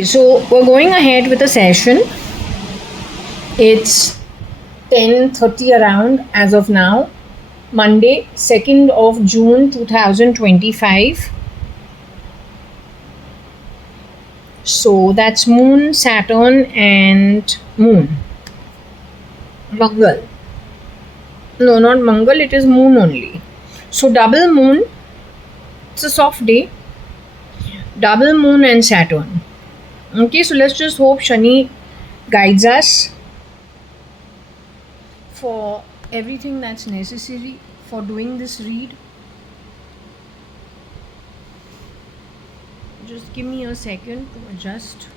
So we're going ahead with the session. It's 10:30 around as of now, Monday, 2nd of June 2025. So that's Moon, Saturn, and Moon. Mangal. No, not Mangal, it is Moon only. So double Moon, it's a soft day. Double Moon and Saturn. Okay, so let's just hope Shani guides us for everything that's necessary for doing this read. Just give me a second to adjust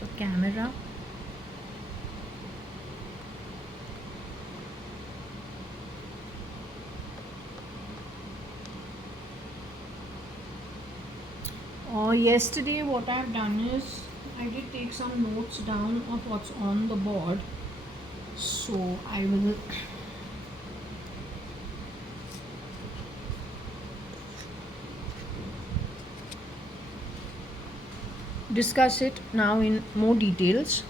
the camera. Yesterday what I've done is I did take some notes down of what's on the board, so I will discuss it now in more details.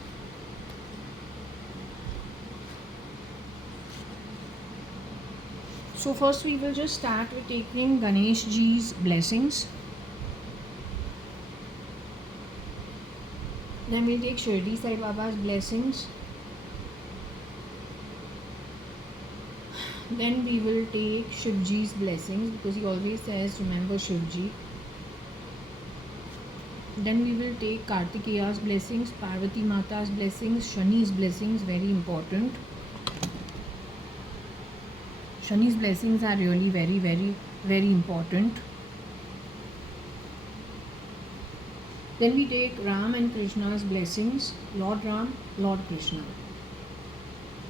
So first we will just start with taking Ganesh Ji's blessings. Then we'll take Shirdi Sai Baba's blessings. Then we will take Shivji's blessings, because he always says remember Shivji. Then we will take Kartikeya's blessings, Parvati Mata's blessings, Shani's blessings, very important. Shani's blessings are really very important. Then we take Ram and Krishna's blessings, Lord Ram, Lord Krishna.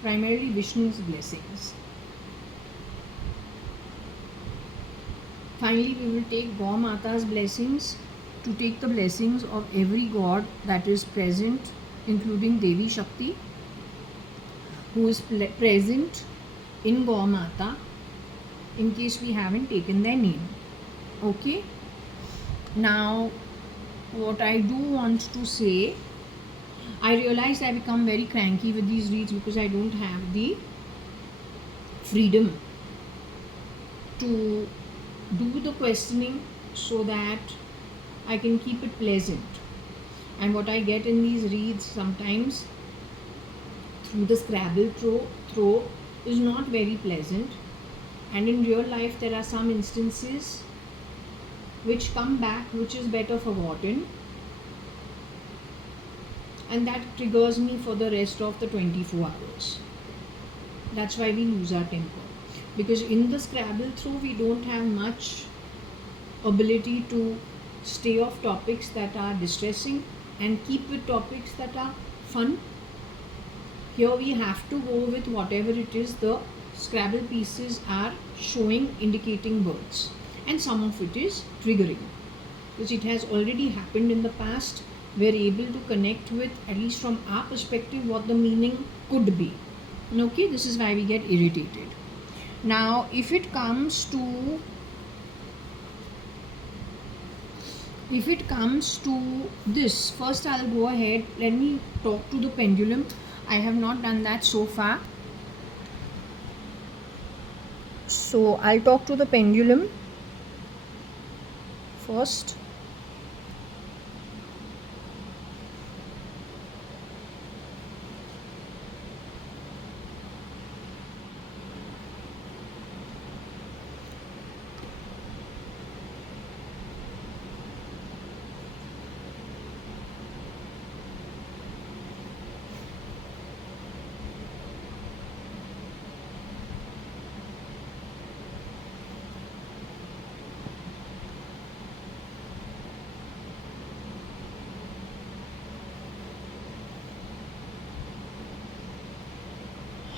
Primarily Vishnu's blessings. Finally, we will take Gau Mata's blessings, to take the blessings of every god that is present, including Devi Shakti, who is present in Gau Mata, in case we haven't taken their name. Okay? Now, what I do want to say, I realized I become very cranky with these reads because I don't have the freedom to do the questioning so that I can keep it pleasant. And what I get in these reads sometimes through the Scrabble throw is not very pleasant. And in real life there are some instances which come back which is better forgotten, and that triggers me for the rest of the 24 hours. That's why we lose our temper, because in the Scrabble throw we don't have much ability to stay off topics that are distressing and keep with topics that are fun. Here we have to go with whatever it is the Scrabble pieces are showing, indicating words, and some of it is triggering, because it has already happened in the past. We're able to connect with, at least from our perspective, what the meaning could be. Okay, this is why we get irritated. Now if it comes to this, first I'll go ahead, let me talk to the pendulum. I have not done that so far, so I'll talk to the pendulum first.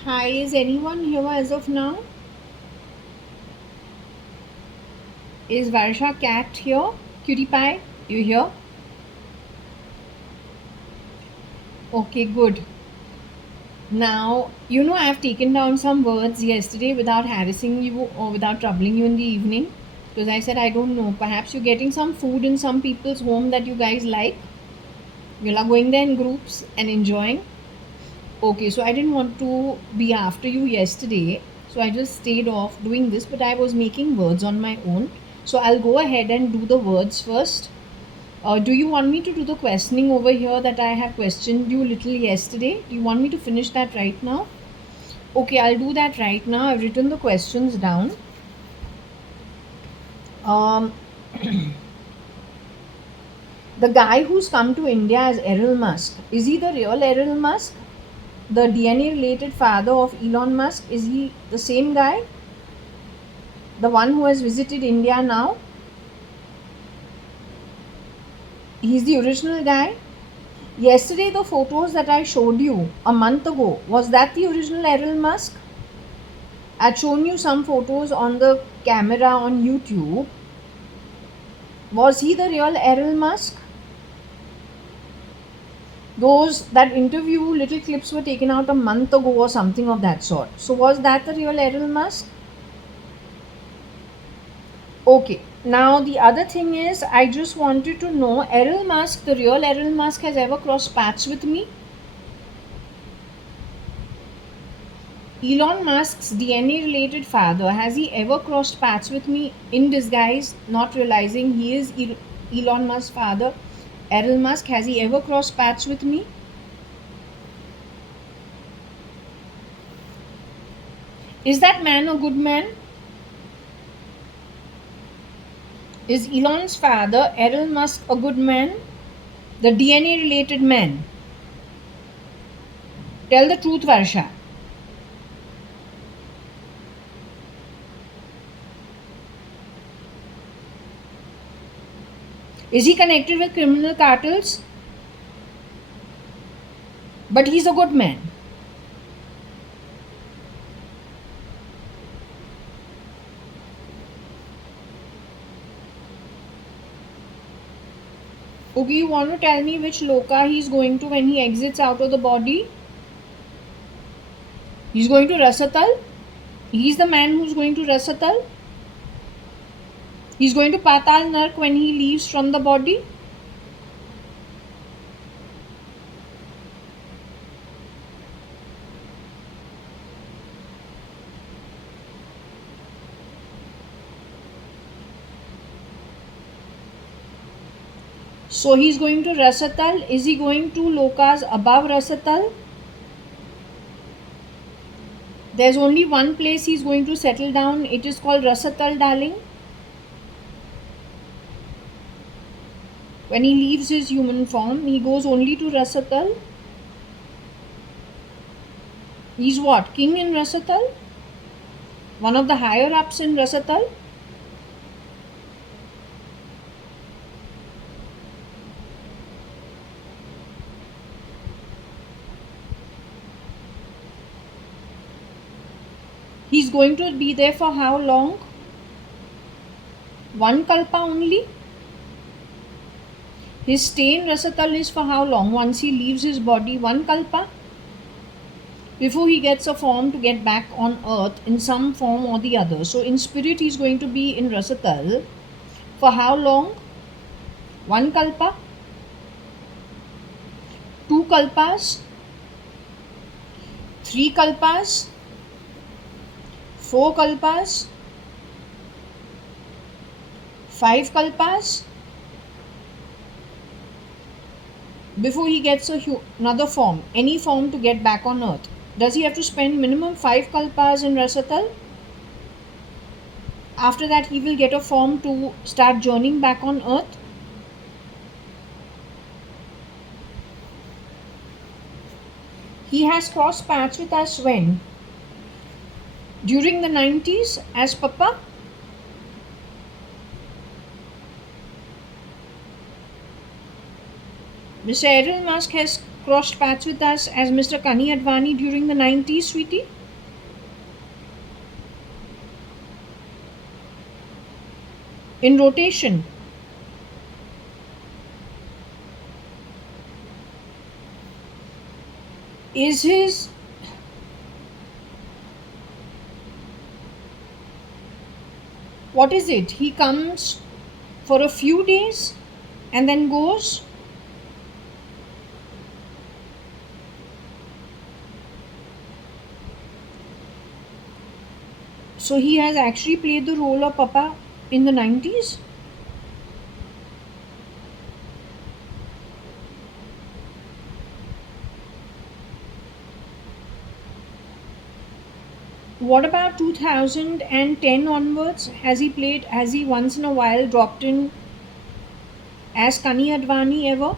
Hi, is anyone here as of now? Is Varsha cat here? Cutie pie, you here? Okay, good. Now, I have taken down some words yesterday without harassing you or without troubling you in the evening, because I said I don't know, perhaps you're getting some food in some people's home that you guys like. You are going there in groups and enjoying? Okay, so I didn't want to be after you yesterday, so I just stayed off doing this, but I was making words on my own. So I'll go ahead and do the words first. Do you want me to do the questioning over here that I have questioned you little yesterday? Do you want me to finish that right now? Okay, I'll do that right now. I've written the questions down. Um, the guy who's come to India as Errol Musk, is he the real Errol Musk? The DNA related father of Elon Musk, is he the same guy? The one who has visited India now? He's the original guy? Yesterday, the photos that I showed you a month ago, was that the original Errol Musk? I'd shown you some photos on the camera on YouTube. Was he the real Errol Musk? That interview little clips were taken out a month ago or something of that sort. So was that the real Errol Musk? Okay. Now the other thing is, I just wanted to know, Errol Musk, the real Errol Musk, has ever crossed paths with me? Elon Musk's DNA related father, has he ever crossed paths with me in disguise, not realizing he is Elon Musk's father? Errol Musk, has he ever crossed paths with me? Is that man a good man? Is Elon's father, Errol Musk, a good man? The DNA related man. Tell the truth, Varsha. Is he connected with criminal cartels? But he's a good man. Okay, you want to tell me which loka he's going to when he exits out of the body? He's going to Rasatal? He's the man who's going to Rasatal? He's going to Patal Nark when he leaves from the body? So he's going to Rasatal. Is he going to lokas above Rasatal? There's only one place he's going to settle down. It is called Rasatal, darling. When he leaves his human form, he goes only to Rasatal. He's what? King in Rasatal? One of the higher ups in Rasatal? He's going to be there for how long? One kalpa only? His stay in Rasatal is for how long? Once he leaves his body, one kalpa? Before he gets a form to get back on earth in some form or the other. So in spirit he's going to be in Rasatal for how long? One kalpa? Two kalpas? Three kalpas? Four kalpas? Five kalpas? Before he gets another form, any form to get back on earth. Does he have to spend minimum 5 kalpas in Rasatal? After that he will get a form to start journeying back on earth. He has crossed paths with us when? During the 90s as Papa? Mr. Errol Musk has crossed paths with us as Mr. JAYA.ADVANI during the 90s, sweetie? In rotation. Is his what is it? He comes for a few days and then goes? So he has actually played the role of Papa in the 90s. What about 2010 onwards? Has he played? Has he once in a while dropped in as I-Advani ever?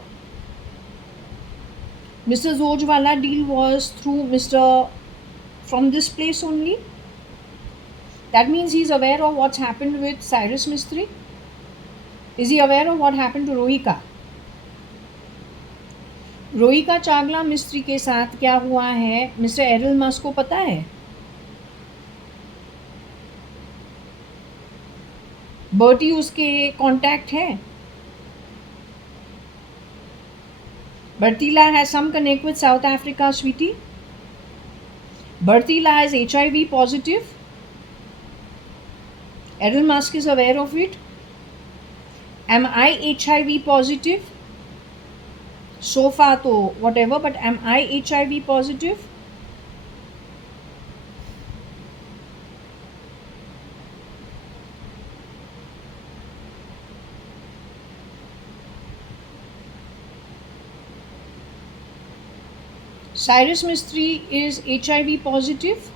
Mr. Zojwala deal was through Mr. from this place only. That means he's aware of what's happened with Cyrus Mistry. Is he aware of what happened to Rohika? रोहिका Chawla मिस्त्री के साथ क्या हुआ है mister एरल Musk को पता है? Bertie उसके कांटेक्ट है? Bertila has some connect with South Africa, sweetie. Bertila is HIV positive. Elon Musk is aware of it. Am I HIV positive? So far, to whatever, but am I HIV positive? Cyrus Mistry is HIV positive.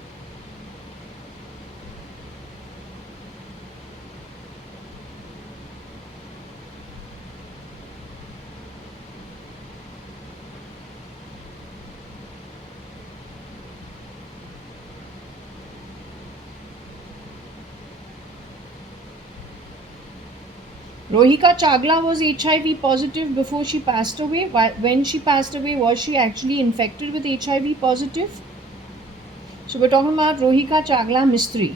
Rohika Chagla was HIV positive before she passed away. When she passed away, was she actually infected with HIV positive? So we're talking about Rohika Chagla Mistry.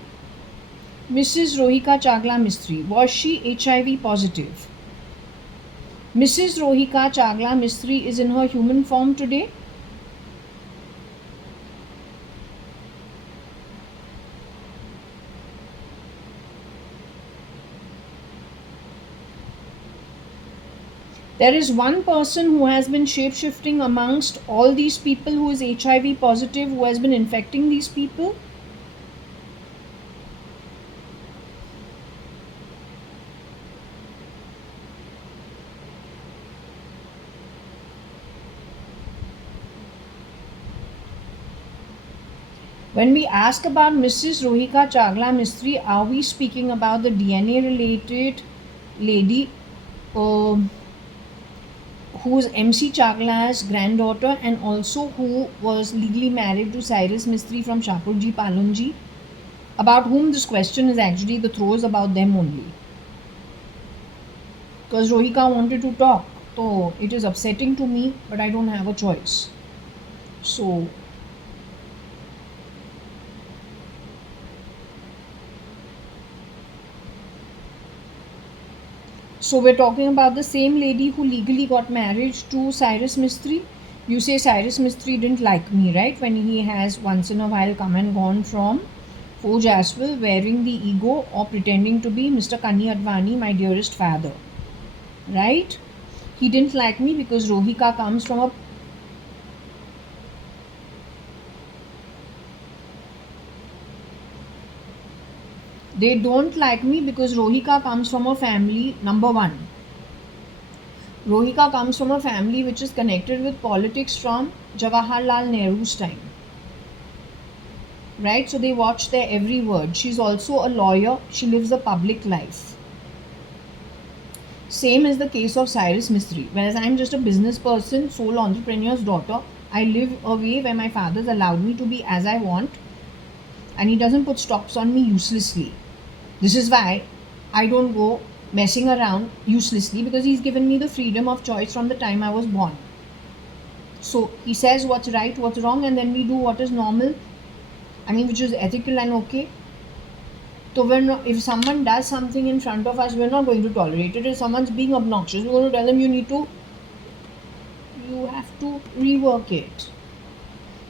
Mrs. Rohika Chagla Mistry, was she HIV positive? Mrs. Rohika Chagla Mistry is in her human form today. There is one person who has been shape-shifting amongst all these people who is HIV positive, who has been infecting these people. When we ask about Mrs. Rohika Chagla Mistry, are we speaking about the DNA related lady who is MC Chagla's granddaughter and also who was legally married to Cyrus Mistry from Shapurji Palunji, about whom this question is actually, the throw is about them only. Because Rohika wanted to talk, so it is upsetting to me, but I don't have a choice. So we're talking about the same lady who legally got married to Cyrus Mistry. You say Cyrus Mistry didn't like me, right? When he has once in a while come and gone from Foj as well, wearing the ego or pretending to be Mr. I-Advani, my dearest father. Right? He didn't like me because Rohika comes from a They don't like me because Rohika comes from a family, number one. Rohika comes from a family which is connected with politics from Jawaharlal Nehru's time. Right? So they watch their every word. She's also a lawyer. She lives a public life. Same is the case of Cyrus Mistry. Whereas I'm just a business person, sole entrepreneur's daughter. I live a way where my father's allowed me to be as I want. And he doesn't put stops on me uselessly. This is why I don't go messing around uselessly, because he's given me the freedom of choice from the time I was born. So he says what's right, what's wrong, and then we do what is normal. I mean, which is ethical and okay. So we're not, if someone does something in front of us, we're not going to tolerate it. If someone's being obnoxious, we're going to tell them you have to rework it.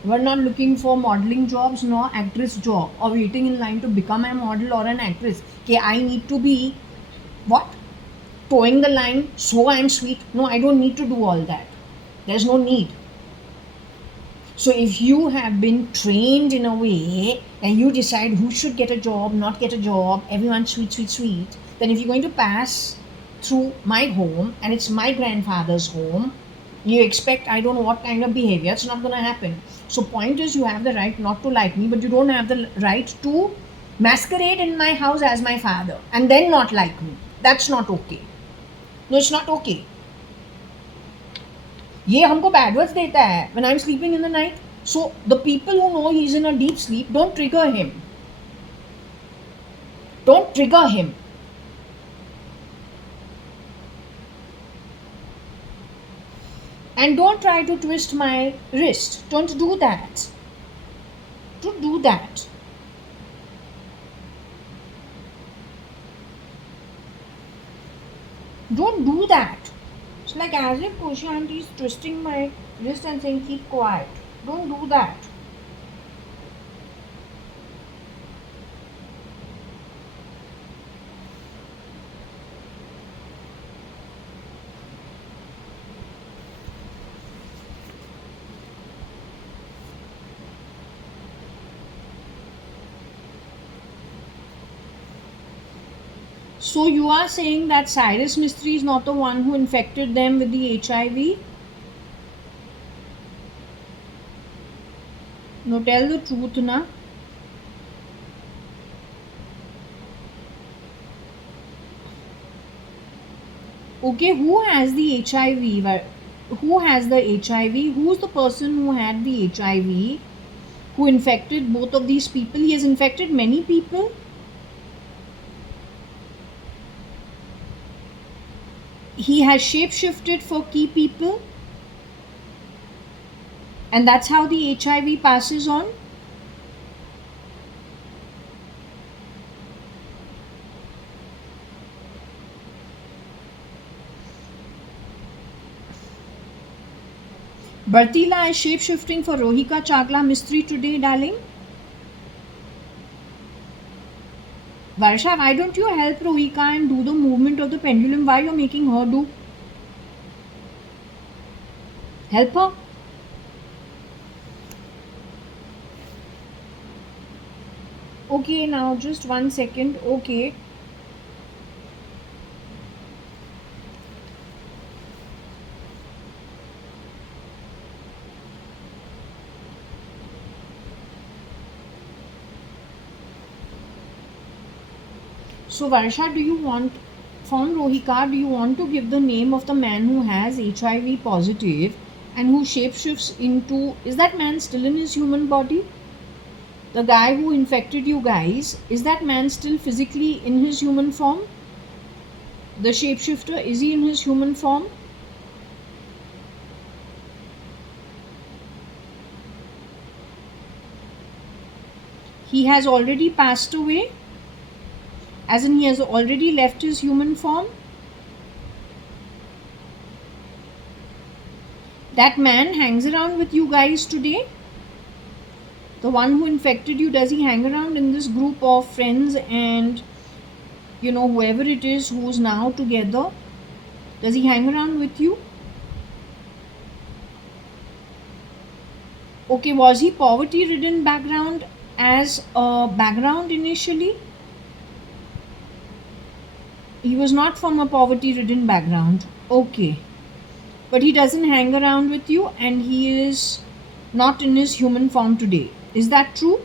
We're not looking for modeling jobs nor actress job or waiting in line to become a model or an actress. Okay, I need to be what? Towing the line, so I'm sweet. No, I don't need to do all that. There's no need. So if you have been trained in a way and you decide who should get a job, not get a job, everyone's sweet, sweet, sweet, then if you're going to pass through my home and it's my grandfather's home, you expect I don't know what kind of behavior, it's not going to happen. So point is, you have the right not to like me, but you don't have the right to masquerade in my house as my father and then not like me. That's not okay. No, it's not okay. ये हमको bad words देता है when I'm sleeping in the night. So the people who know he's in a deep sleep, don't trigger him. Don't trigger him. And don't try to twist my wrist. Don't do that. Don't do that. Don't do that. It's like as if Koshi auntie is twisting my wrist and saying keep quiet. Don't do that. So you are saying that Cyrus Mistry is not the one who infected them with the HIV? No, tell the truth, na. Okay, who has the HIV? Who has the HIV? Who's the person who had the HIV? Who infected both of these people? He has infected many people. He has shapeshifted for key people, and that's how the HIV passes on. Bartila is shapeshifting for Rohika Chagla Mistry today, darling. Varsha, why don't you help Rohika and do the movement of the pendulum? Why you're making her do? Help her. Okay, now just 1 second. Okay. So Varsha, do you want, from Rohika, do you want to give the name of the man who has HIV positive and who shapeshifts into, is that man still in his human body? The guy who infected you guys, is that man still physically in his human form? The shapeshifter, is he in his human form? He has already passed away? As in, he has already left his human form? That man hangs around with you guys today? The one who infected you, does he hang around in this group of friends and, you know, whoever it is who's now together? Does he hang around with you? Okay, was he poverty-ridden background as a background initially? He was not from a poverty-ridden background. Okay. But he doesn't hang around with you and he is not in his human form today. Is that true?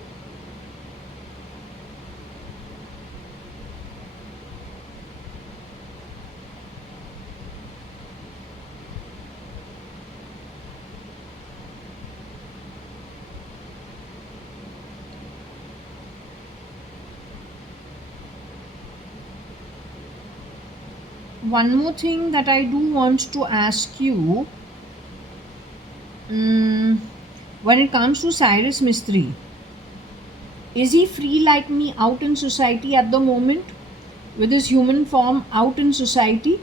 One more thing that I do want to ask you, when it comes to Cyrus Mistry, is he free like me out in society at the moment with his human form out in society?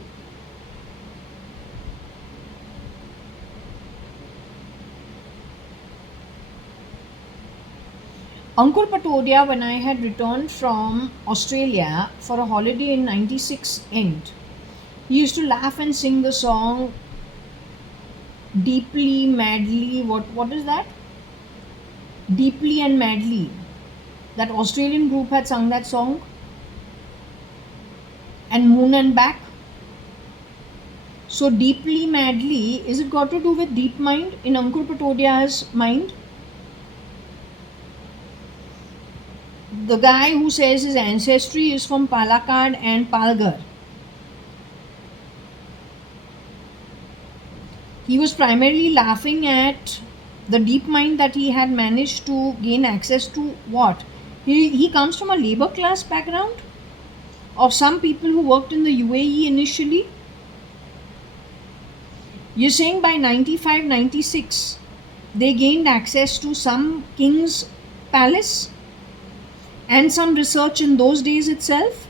Ankur Patodia, when I had returned from Australia for a holiday in 96 end, he used to laugh and sing the song Deeply, Madly, what is that? Deeply and Madly. That Australian group had sung that song. And Moon and Back. So Deeply Madly, is it got to do with deep mind in Ankur Patodia's mind? The guy who says his ancestry is from Palakkad and Palghar. He was primarily laughing at the deep mind that he had managed to gain access to what? He comes from a labor class background of some people who worked in the UAE initially. You're saying by 95, 96, they gained access to some king's palace and some research in those days itself?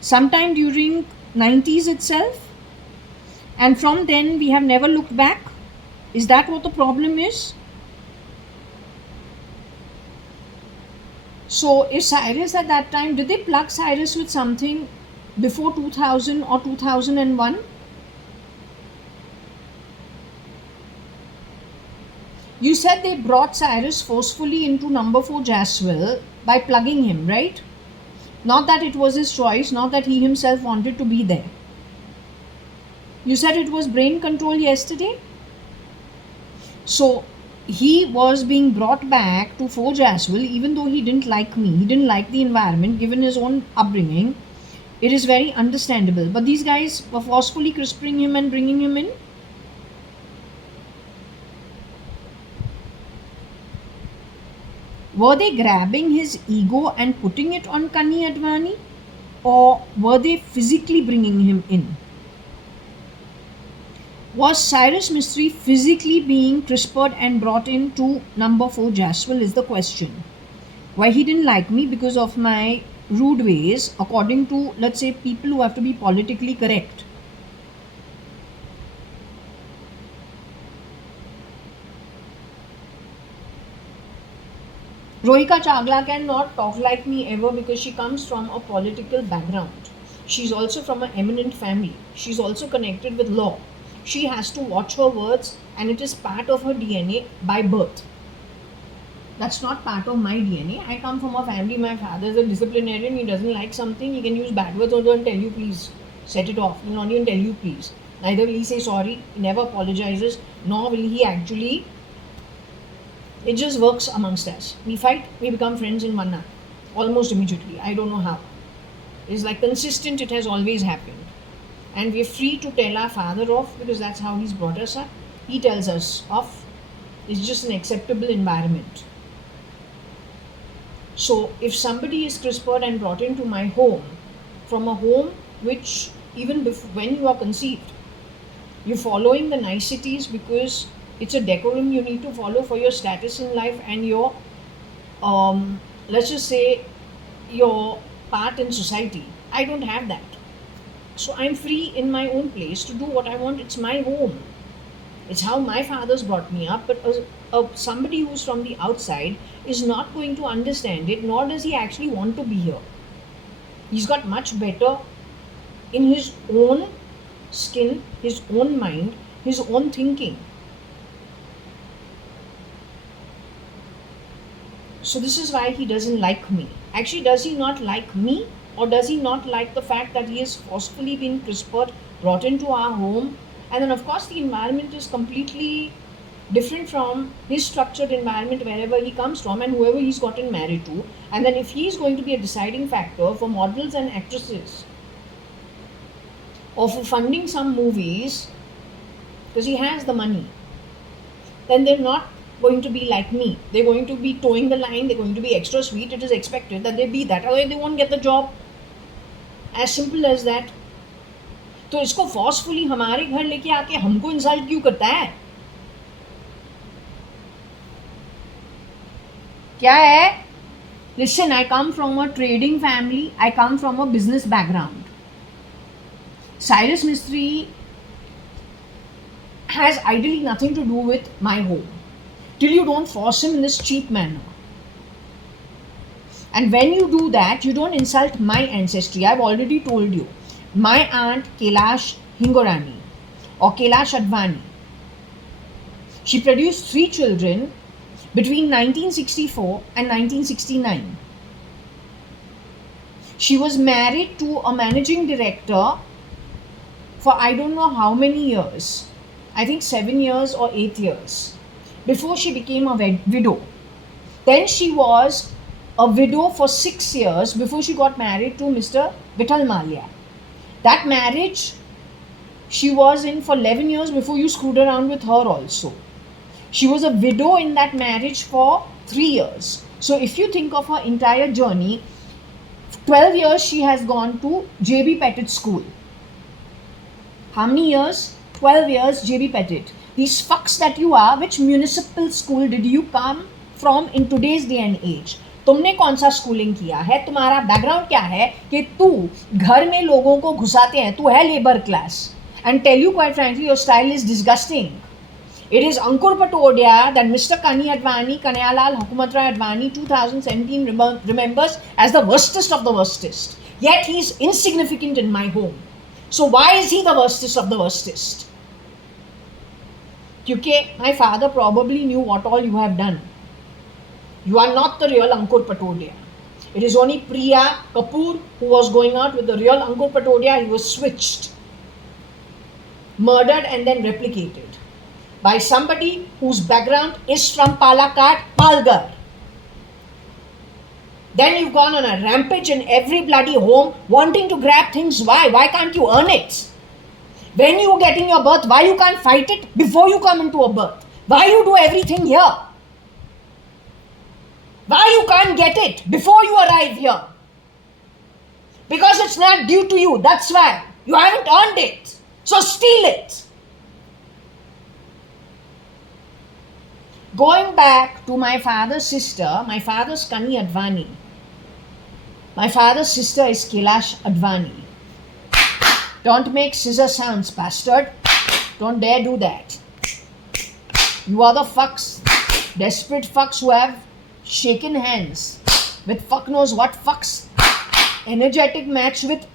Sometime during 90s itself? And from then we have never looked back? Is that what the problem is? So if Cyrus at that time, did they plug Cyrus with something before 2000 or 2001? You said they brought Cyrus forcefully into number 4 Jaswell by plugging him, right? Not that it was his choice, not that he himself wanted to be there. You said it was brain control yesterday? So he was being brought back to 4 Jaswell even though he didn't like me. He didn't like the environment given his own upbringing. It is very understandable. But these guys were forcefully crisping him and bringing him in. Were they grabbing his ego and putting it on JAYA.ADVANI? Or were they physically bringing him in? Was Cyrus Mistry physically being CRISPR'd and brought in to number 4 Jaswell is the question. Why he didn't like me? Because of my rude ways, according to, let's say, people who have to be politically correct. Rohika Chagla cannot talk like me ever because she comes from a political background. She's also from an eminent family. She's also connected with law. She has to watch her words and it is part of her DNA by birth. That's not part of my DNA. I come from a family, my father is a disciplinarian. He doesn't like something, he can use bad words or he'll tell you please, set it off. He'll not even tell you please. Neither will he say sorry, he never apologizes, nor will he actually. It just works amongst us. We fight, we become friends in one night. Almost immediately. I don't know how. It's like consistent, it has always happened. And we're free to tell our father off because that's how he's brought us up. He tells us off. It's just an acceptable environment. So if somebody is CRISPR'd and brought into my home, from a home which even when you are conceived, you're following the niceties because it's a decorum you need to follow for your status in life and your, let's just say, your part in society. I don't have that. So I'm free in my own place to do what I want. It's my home. It's how my father's brought me up. But somebody who's from the outside is not going to understand it, nor does he actually want to be here. He's got much better in his own skin, his own mind, his own thinking. So this is why he doesn't like me. Actually, does he not like me? Or does he not like the fact that he is forcefully being CRISPR'd, brought into our home? And then of course the environment is completely different from his structured environment wherever he comes from and whoever he's gotten married to. And then if he's going to be a deciding factor for models and actresses, or for funding some movies, because he has the money, then they're not going to be like me. They're going to be towing the line, they're going to be extra sweet. It is expected that they be that, otherwise they won't get the job. As simple as that. तो इसको forcefully हमारे घर लेके आके हमको insult क्यों करता है? क्या है? Listen, I come from a trading family. I come from a business background. Cyrus Mistry has ideally nothing to do with my home. Till you don't force him in this cheap manner. And when you do that, you don't insult my ancestry. I've already told you. My aunt Kailash Hingorani or Kailash Advani, She produced 3 children between 1964 and 1969. She was married to a managing director for I don't know how many years. I think 7 years or 8 years before she became a widow. Then she was a widow for 6 years before she got married to Mr. Vital Malia. That marriage she was in for 11 years before you screwed around with her also. She was a widow in that marriage for 3 years. So if you think of her entire journey, 12 years she has gone to J.B. Pettit School. How many years? 12 years J.B. Pettit. These fucks that you are, which municipal school did you come from in today's day and age? तुमने कौन सा schooling किया है? तुम्हारा background क्या है कि तू घर में लोगों को घुसाते हैं? तू है labour class. And tell you quite frankly, your style is disgusting. It is Ankur Patodia that Mr. Kani Kanayalal Hukumatrai Advani 2017 remembers as the worstest of the worstest. Yet he is insignificant in my home. So why is he the worstest of the worstest? Because my father probably knew what all you have done. You are not the real Ankur Patodia. It is only Priya Kapoor who was going out with the real Ankur Patodia. He was switched, murdered and then replicated by somebody whose background is from Palakkad, Palghar. Then you've gone on a rampage in every bloody home wanting to grab things. Why? Why can't you earn it? When you get in your birth, why you can't fight it before you come into a birth? Why you do everything here? Why you can't get it before you arrive here? Because it's not due to you. That's why. You haven't earned it. So steal it. Going back to my father's sister, my father's Kani Advani. My father's sister is Kailash Advani. Don't make scissor sounds, bastard. Don't dare do that. You are the fucks, desperate fucks who have shaken hands with fuck knows what fucks. Energetic match with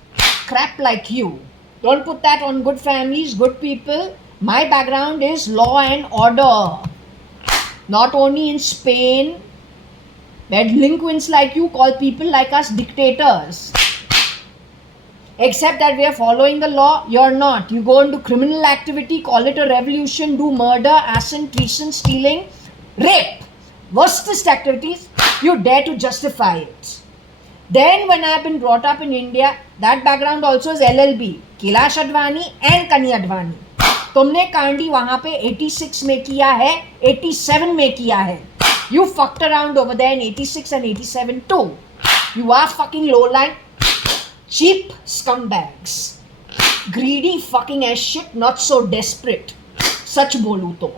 crap like you. Don't put that on good families, good people. My background is law and order. Not only in Spain, where delinquents like you call people like us dictators. Except that we are following the law, you're not. You go into criminal activity, call it a revolution, do murder, arson, treason, stealing, rape. Worstest activities, you dare to justify it. Then when I have been brought up in India, that background also is LLB. Kailash Advani and Kani Advani. तुमने कांडी वहां पे 86 में किया है, 87 में किया है. You fucked around over there in 86 and 87 too. You are fucking lowline, cheap scumbags. Greedy fucking ass shit, not so desperate. सच बोलूं तो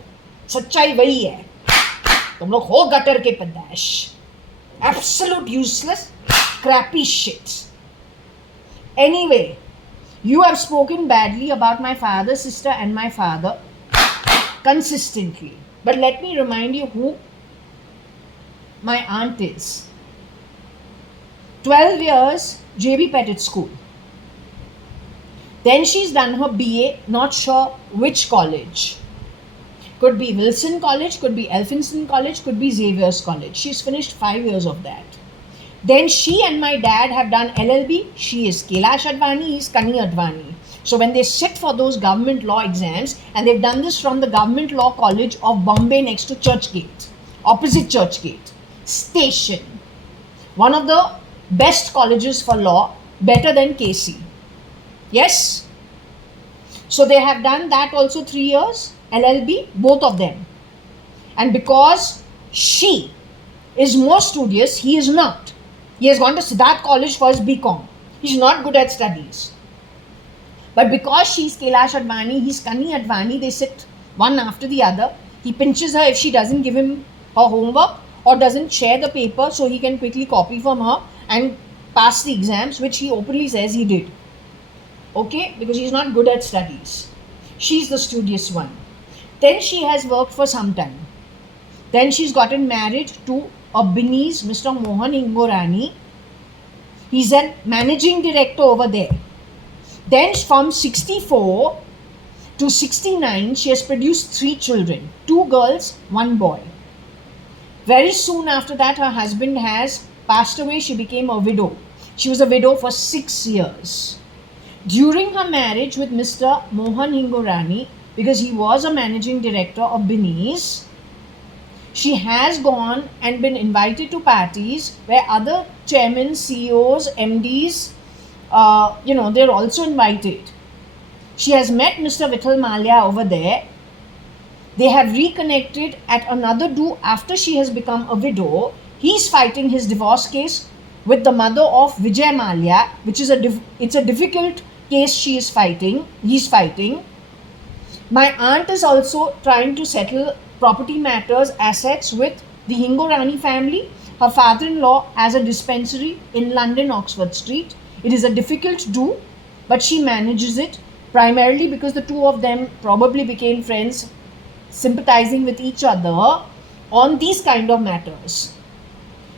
सच्चाई वही है. तुम लोग हो गटर के पैदाश. Absolute useless, crappy shit. Anyway, you have spoken badly about my father, sister and my father consistently. But let me remind you who my aunt is. 12 years, J.B. Pettit School. Then she's done her BA, not sure which college. Could be Wilson College, could be Elphinstone College, could be Xavier's College. She's finished 5 years of that. Then she and my dad have done LLB. She is Kailash Advani, he is Kani Advani. So when they sit for those government law exams, and they've done this from the Government Law College of Bombay next to Churchgate, opposite Churchgate Station. One of the best colleges for law, better than KC. Yes? So they have done that also 3 years, LLB, both of them. And because she is more studious, he is not. He has gone to Siddharth College for his BCom. He's not good at studies. But because she's Kailash Advani, he's Kani Advani, they sit one after the other. He pinches her if she doesn't give him her homework or doesn't share the paper so he can quickly copy from her and pass the exams, which he openly says he did. Okay? Because he's not good at studies. She's the studious one. Then she has worked for some time. Then she's gotten married to a Binese, Mr. Mohan Ingorani. He's a managing director over there. Then from 64, to 69, she has produced 3 children, 2 girls, 1 boy. Very soon after that, her husband has passed away. She became a widow. She was a widow for 6 years. During her marriage with Mr. Mohan Hingorani, because he was a managing director of Binny's, she has gone and been invited to parties where other chairmen, CEOs, MDs, they're also invited. She has met Mr. Vithal Malia over there. They have reconnected at another do after she has become a widow. He's fighting his divorce case with the mother of Vijay Malia, which is it's a difficult case she is fighting. He's fighting. My aunt is also trying to settle property matters, assets with the Hingorani family. Her father-in-law has a dispensary in London, Oxford Street. It is a difficult do, but she manages it, primarily because the two of them probably became friends, sympathizing with each other on these kind of matters.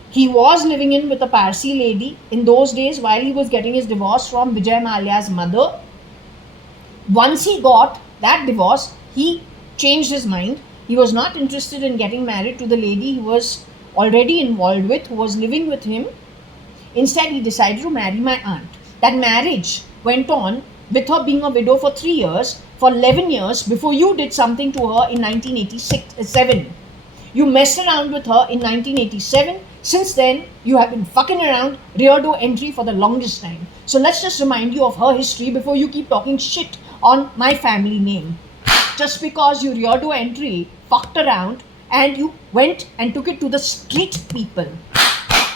He was living in with a Parsi lady in those days while he was getting his divorce from Vijay Malia's mother. Once he got that divorce, he changed his mind. He was not interested in getting married to the lady he was already involved with, who was living with him. Instead, he decided to marry my aunt. That marriage went on with her being a widow for 3 years, for 11 years, before you did something to her in 1987. You messed around with her in 1987. Since then, you have been fucking around rear door entry for the longest time. So let's just remind you of her history before you keep talking shit on my family name. Just because you rear door entry fucked around and you went and took it to the street people,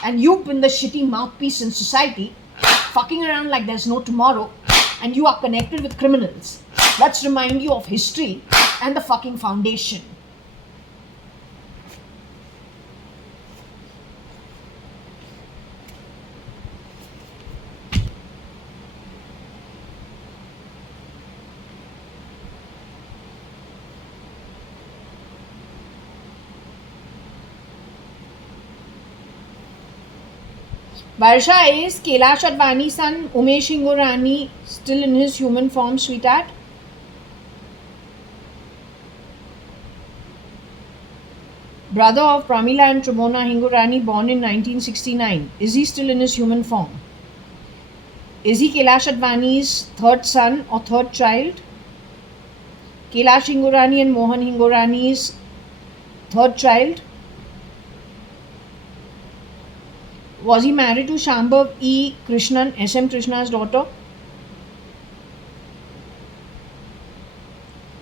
and you've been the shitty mouthpiece in society, fucking around like there's no tomorrow, and you are connected with criminals. Let's remind you of history and the fucking foundation. Varsha, is Kailash Advani's son Umesh Hingorani still in his human form, sweetheart? Brother of Pramila and Tribona Hingorani, born in 1969. Is he still in his human form? Is he Kailash Advani's third son or third child? Kailash Hingorani and Mohan Hingorani's third child? Was he married to Shambhav E. Krishnan, S.M. Krishna's daughter?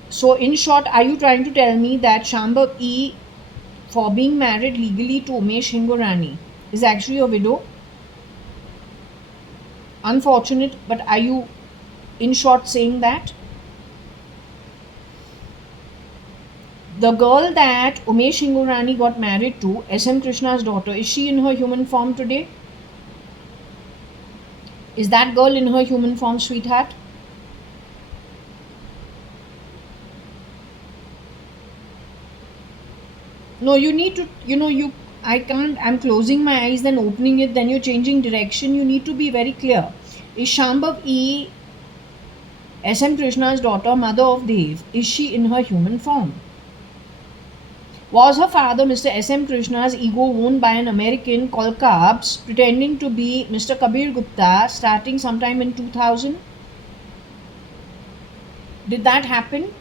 So in short, are you trying to tell me that Shambhav E., for being married legally to Umesh Hingorani, is actually a widow? Unfortunate, but are you in short saying that? The girl that Umesh Hingorani got married to, S.M. Krishna's daughter, is she in her human form today? Is that girl in her human form, sweetheart? No, you need to, I can't, I'm closing my eyes, then opening it, then you're changing direction. You need to be very clear. Is Shambhav E., S.M. Krishna's daughter, mother of Dev, is she in her human form? Was her father, Mr. S.M. Krishna's ego owned by an American called Carbs, pretending to be Mr. Kabir Gupta, starting sometime in 2000? Did that happen?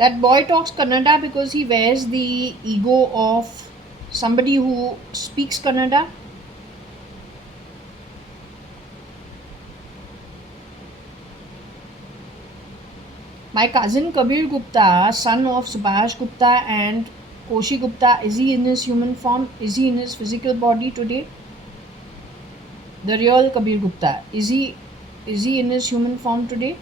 That boy talks Kannada because he wears the ego of somebody who speaks Kannada. My cousin Kabir Gupta, son of Subhash Gupta and Koshi Gupta, is he in his human form? Is he in his physical body today? The real Kabir Gupta, is he in his human form today?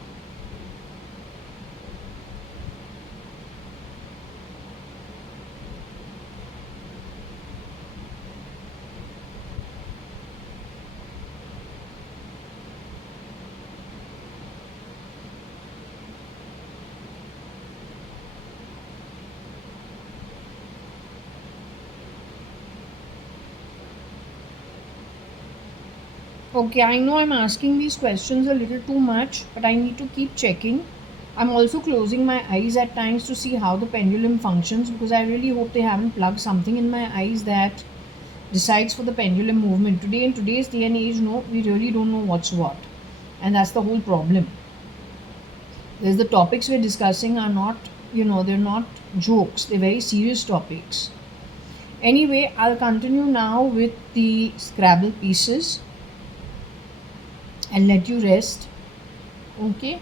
Okay, I know I'm asking these questions a little too much, but I need to keep checking. I'm also closing my eyes at times to see how the pendulum functions, because I really hope they haven't plugged something in my eyes that decides for the pendulum movement. Today, in today's day and age, no, we really don't know what's what. And that's the whole problem. There's the topics we're discussing are not, they're not jokes, they're very serious topics. Anyway, I'll continue now with the Scrabble pieces and let you rest. Okay.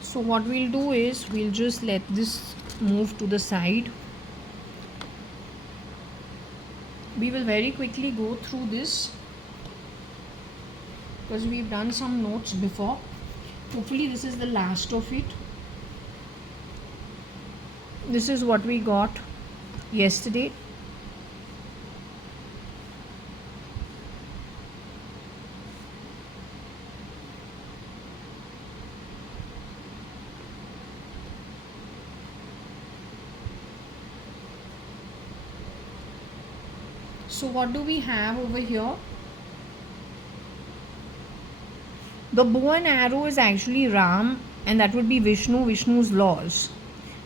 So what we'll do is we'll just let this move to the side. We will very quickly go through this because we've done some notes before. Hopefully this is the last of it. This is what we got yesterday. So what do we have over here? The bow and arrow is actually Ram, and that would be Vishnu's laws.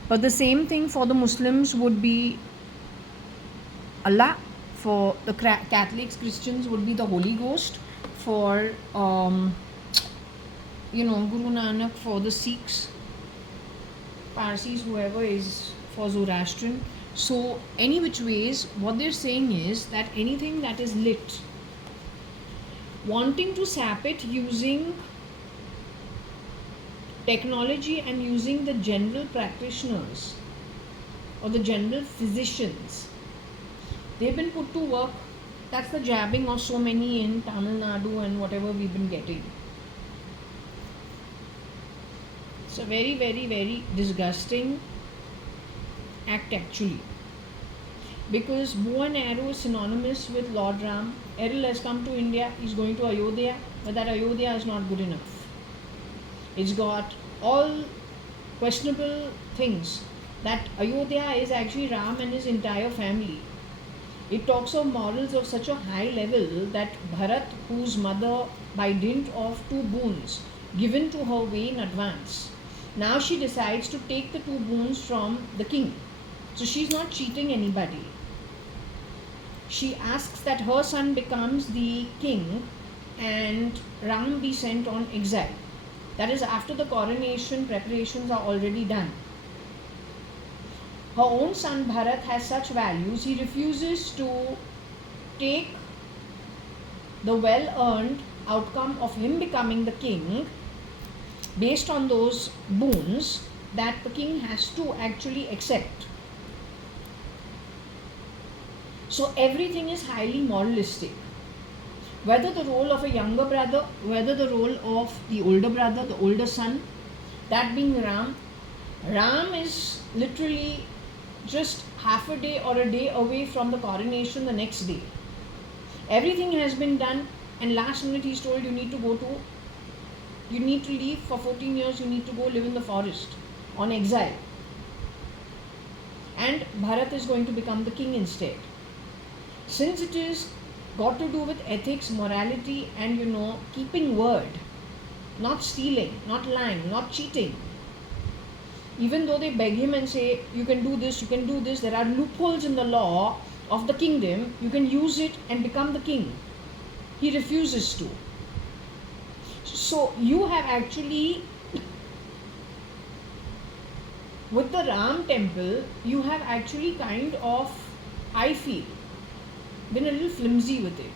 But the same thing for the Muslims would be Allah. For the Catholics, Christians would be the Holy Ghost. For Guru Nanak, for the Sikhs, Parsis, whoever is for Zoroastrian. So any which ways, what they're saying is that anything that is lit, wanting to sap it using technology and using the general practitioners or the general physicians, they've been put to work. That's the jabbing of so many in Tamil Nadu and whatever we've been getting. It's a very, very, very disgusting act actually, because bow and arrow is synonymous with Lord Ram. Errol has come to India, he's going to Ayodhya, but that Ayodhya is not good enough. It's got all questionable things. That Ayodhya is actually Ram and his entire family. It talks of morals of such a high level that Bharat, whose mother, by dint of 2 boons given to her way in advance, now she decides to take the 2 boons from the king. So she's not cheating anybody. She asks that her son becomes the king and Ram be sent on exile. That is after the coronation preparations are already done. Her own son Bharat has such values, he refuses to take the well-earned outcome of him becoming the king based on those boons that the king has to actually accept. So everything is highly moralistic. Whether the role of a younger brother, whether the role of the older brother, the older son, that being Ram. Ram is literally just half a day or a day away from the coronation the next day. Everything has been done, and last minute he's told you need to leave for 14 years, you need to go live in the forest on exile. And Bharat is going to become the king instead. Since it is got to do with ethics, morality and keeping word, not stealing, not lying, not cheating, even though they beg him and say, you can do this, you can do this, there are loopholes in the law of the kingdom, you can use it and become the king. He refuses to. So you have actually, with the Ram temple, you have actually kind of, I feel, been a little flimsy with it.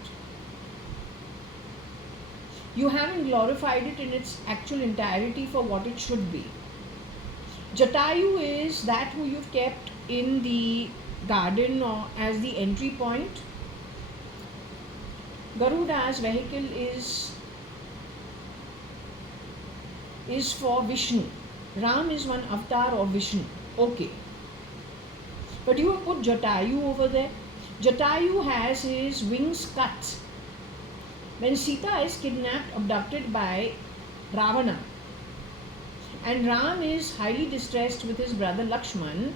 You haven't glorified it in its actual entirety for what it should be. Jatayu is that who you've kept in the garden or as the entry point. Garuda's vehicle is for Vishnu. Ram is one avatar of Vishnu. Okay. But you have put Jatayu over there. Jatayu has his wings cut. When Sita is kidnapped, abducted by Ravana, and Ram is highly distressed with his brother Lakshman,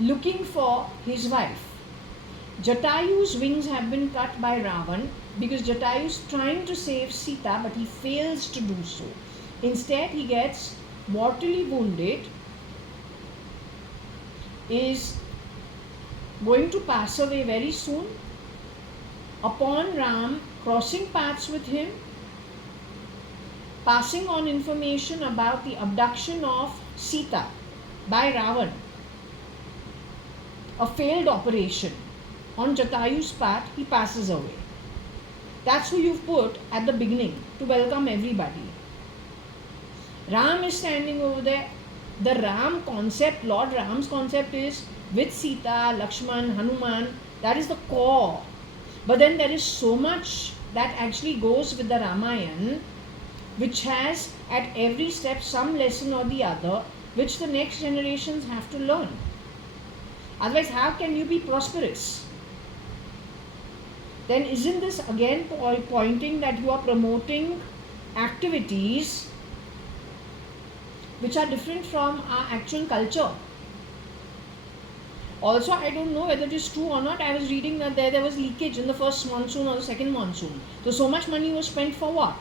looking for his wife. Jatayu's wings have been cut by Ravan because Jatayu is trying to save Sita, but he fails to do so. Instead, he gets mortally wounded, is going to pass away very soon. Upon Ram crossing paths with him, passing on information about the abduction of Sita by Ravan, a failed operation, on Jatayu's path, he passes away. That's who you've put at the beginning to welcome everybody. Ram is standing over there. The Ram concept, Lord Ram's concept is with Sita, Lakshman, Hanuman, that is the core. But then there is so much that actually goes with the Ramayana, which has at every step some lesson or the other, which the next generations have to learn. Otherwise, how can you be prosperous? Then isn't this again pointing that you are promoting activities which are different from our actual culture? Also, I don't know whether it is true or not. I was reading that there was leakage in the first monsoon or the second monsoon. So much money was spent for what?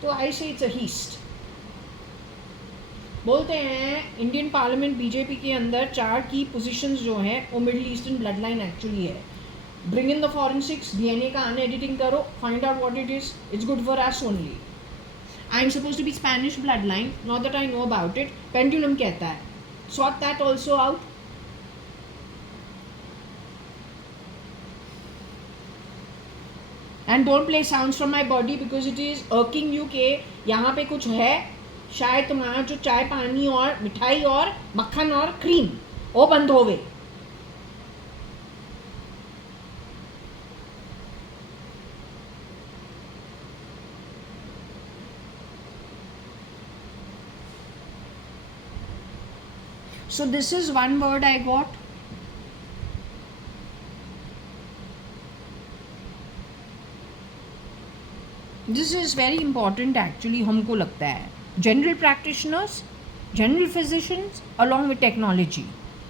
So I say it's a heist. बोलते हैं Indian parliament BJP के अंदर 4 की positions जो हैं वो middle eastern blood line actually है. Bring in the forensics, DNA का आने एडिटिंग करो, find out what it is, it's good for us only. I am suppose to be Spanish blood line, not that I know about it. Pendulum कहता है, sort that also out. And don't play sounds from my body because it is irking you कि यहाँ पे कुछ है, शायद तुम्हारा जो चाय पानी और मिठाई और मक्खन और क्रीम वो बंद होवे. So this is one word I got. This is very important actually, हमको लगता है. General practitioners, general physicians along with technology.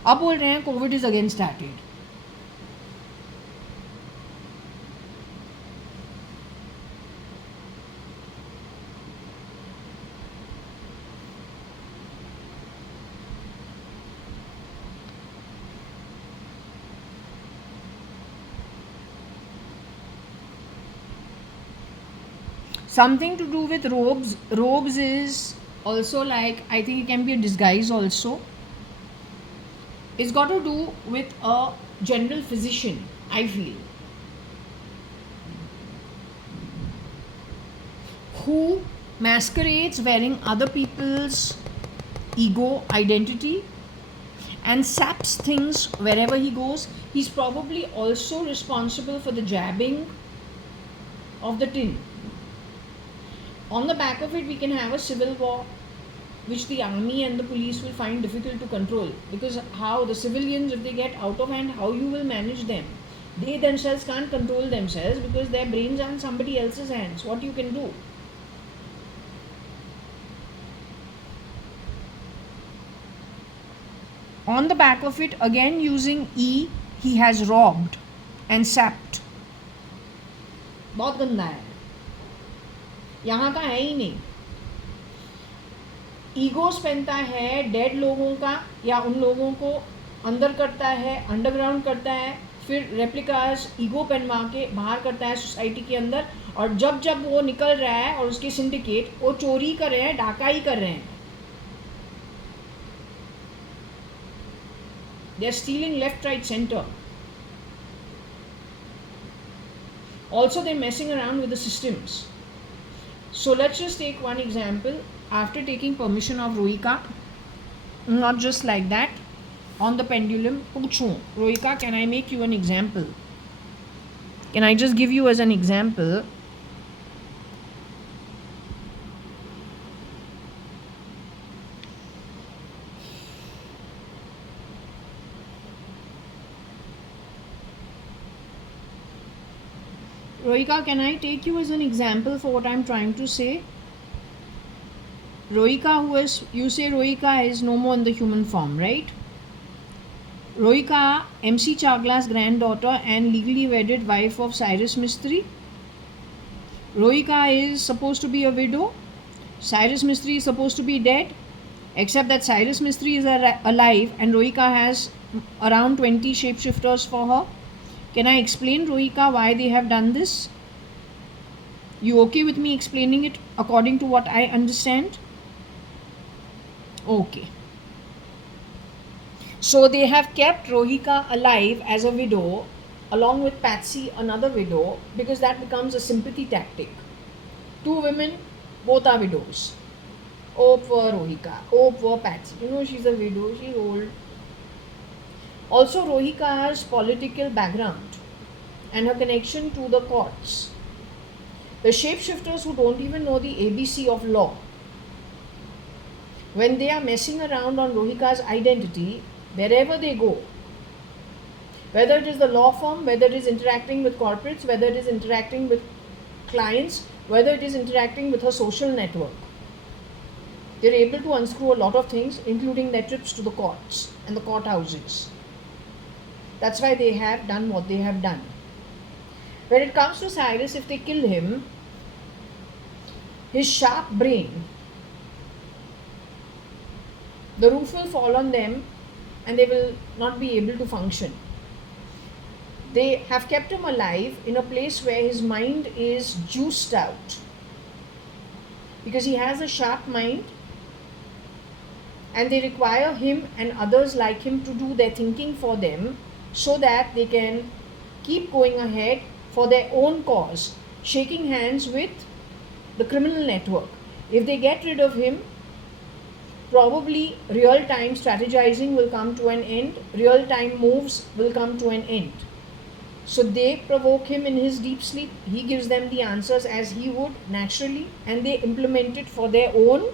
अब बोल रहे हैं COVID is again started. Something to do with robes. Robes is also like, I think it can be a disguise also. It's got to do with a general physician, I feel, who masquerades wearing other people's ego identity and saps things wherever he goes. He's probably also responsible for the jabbing of the tin. On the back of it, we can have a civil war, which the army and the police will find difficult to control. Because how the civilians, if they get out of hand, how you will manage them? They themselves can't control themselves because their brains are in somebody else's hands. What you can do? On the back of it, again using E, he has robbed and sapped. बहुत गंदा है, यहाँ का है ही नहीं. Egos पहनता है dead लोगों का, या उन लोगों को अंदर करता है, अंडरग्राउंड करता है, फिर रेप्लिकास ईगो पहनवा के बाहर करता है सोसाइटी के अंदर, और जब जब वो निकल रहा है और उसके सिंडिकेट वो चोरी कर रहे हैं, डाकाई कर रहे हैं, they are stealing left right centre. Also they're messing around with the systems. So let's just take one example. After taking permission of Rohika, not just like that, on the pendulum, पूछूं Rohika, can I make you an example? Can I just give you as an example? Rohika, can I take you as an example for what I'm trying to say? Rohika, you say Rohika is no more in the human form, right? Rohika, MC Chagla's granddaughter and legally wedded wife of Cyrus Mistry. Rohika is supposed to be a widow. Cyrus Mistry is supposed to be dead, except that Cyrus Mistry is alive and Rohika has around 20 shapeshifters for her. Can I explain, Rohika, why they have done this? You okay with me explaining it according to what I understand? Okay. So they have kept Rohika alive as a widow along with Patsy, another widow, because that becomes a sympathy tactic. Two women, both are widows. Oh, poor Rohika. Oh, poor Patsy. You know, she's a widow. She's old. Also, Rohika has political background and her connection to the courts. The shapeshifters who don't even know the ABC of law, when they are messing around on Rohika's identity, wherever they go, whether it is the law firm, whether it is interacting with corporates, whether it is interacting with clients, whether it is interacting with her social network, they're able to unscrew a lot of things, including their trips to the courts and the courthouses. That's why they have done what they have done. When it comes to Cyrus, if they kill him, his sharp brain, the roof will fall on them and they will not be able to function. They have kept him alive in a place where his mind is juiced out, because he has a sharp mind and they require him and others like him to do their thinking for them so that they can keep going ahead for their own cause, shaking hands with the criminal network. If they get rid of him, probably real-time strategizing will come to an end, real-time moves will come to an end. So they provoke him in his deep sleep, he gives them the answers as he would naturally, and they implement it for their own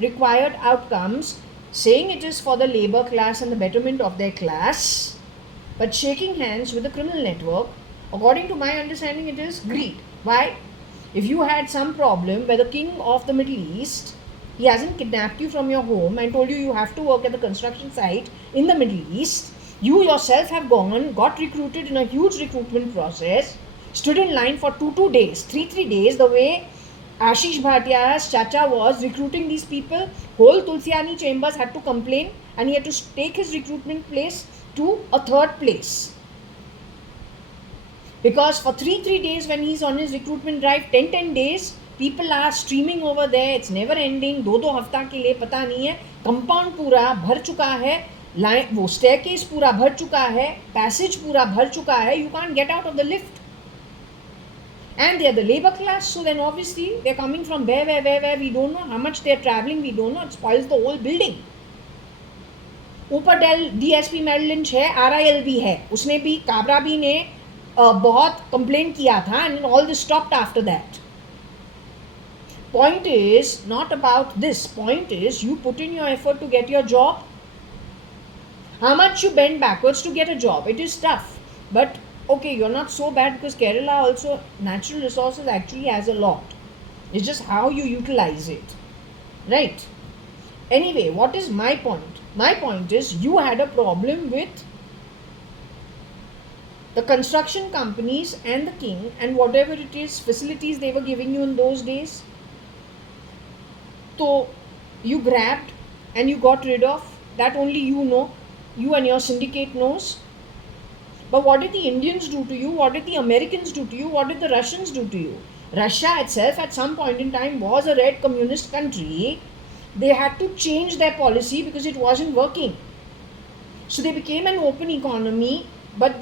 required outcomes, saying it is for the labor class and the betterment of their class, but shaking hands with the criminal network. According to my understanding, it is greed. Why? If you had some problem where the king of the Middle East, he hasn't kidnapped you from your home and told you you have to work at the construction site in the Middle East, you yourself have gone, got recruited in a huge recruitment process, stood in line for 2 days, 3 days, the way Ashish Bhatia's chacha was recruiting these people, whole Tulsiani chambers had to complain and he had to take his recruitment place to a third place. Because for 3 days when he's on his recruitment drive, 10 days, people are streaming over there, it's never ending, 2 हफ्ता के लिए पता नहीं है, compound पूरा भर चुका है, लाइन वो स्टेयरकेस पूरा भर चुका है, पैसेज पूरा भर चुका है, you can't get out of the lift. And they are the labor class, so then obviously they're coming from where we don't know how much they're traveling, we don't know, it spoils the whole building. ऊपर DSP मेडलिंच है, RIL भी है, उसने भी काबरा भी ने बहुत complaint किया था, and all this stopped after that. Point is not about this. Point is you put in your effort to get your job. How much you bend backwards to get a job? It is tough, but okay, you're not so bad, because Kerala also natural resources actually has a lot. It's just how you utilize it, right? Anyway, what is my point? My point is you had a problem with the construction companies and the king and whatever it is facilities they were giving you in those days. So you grabbed and you got rid of, that only you know, you and your syndicate knows. But what did the Indians do to you? What did the Americans do to you? What did the Russians do to you? Russia itself at some point in time was a red communist country. They had to change their policy because it wasn't working. So they became an open economy, but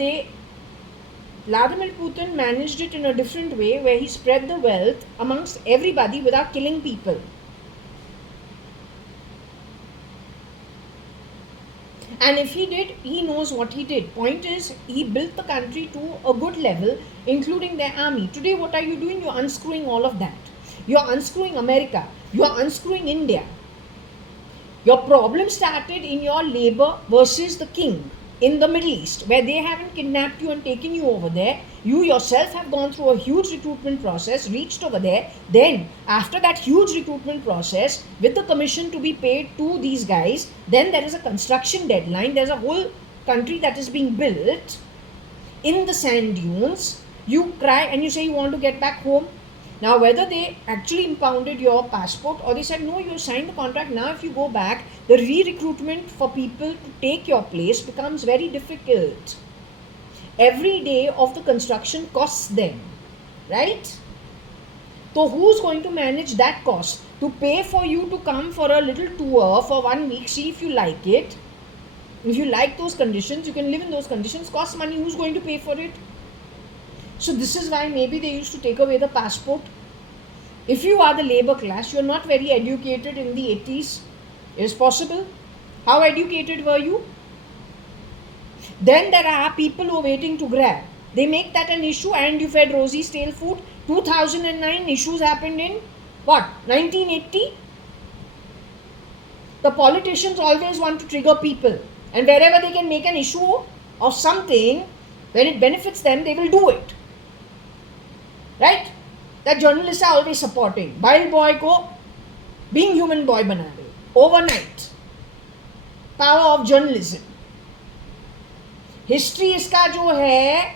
Vladimir Putin managed it in a different way, where he spread the wealth amongst everybody without killing people. And if he did, he knows what he did. Point is, he built the country to a good level, including their army. Today, what are you doing? You're unscrewing all of that. You're unscrewing America. You're unscrewing India. Your problem started in your labor versus the king in the Middle East, where they haven't kidnapped you and taken you over there. You yourself have gone through a huge recruitment process, reached over there. Then, after that huge recruitment process, with the commission to be paid to these guys, then there is a construction deadline. There's a whole country that is being built in the sand dunes. You cry and you say you want to get back home. Now, whether they actually impounded your passport or they said, no, you signed the contract, now if you go back, the re-recruitment for people to take your place becomes very difficult. Every day of the construction costs them, right? So who's going to manage that cost? To pay for you to come for a little tour for 1 week, see if you like it. If you like those conditions, you can live in those conditions, costs money, who's going to pay for it? So this is why maybe they used to take away the passport. If you are the labor class, you are not very educated in the 80s. It is possible. How educated were you? Then there are people who are waiting to grab. They make that an issue, and you fed Rosie stale food. 2009 issues happened in what? 1980? The politicians always want to trigger people. And wherever they can make an issue of something, when it benefits them, they will do it. Right? That journalists are always supporting. Wild boy ko being human boy bana de. Overnight. Power of journalism. History iska jo hai,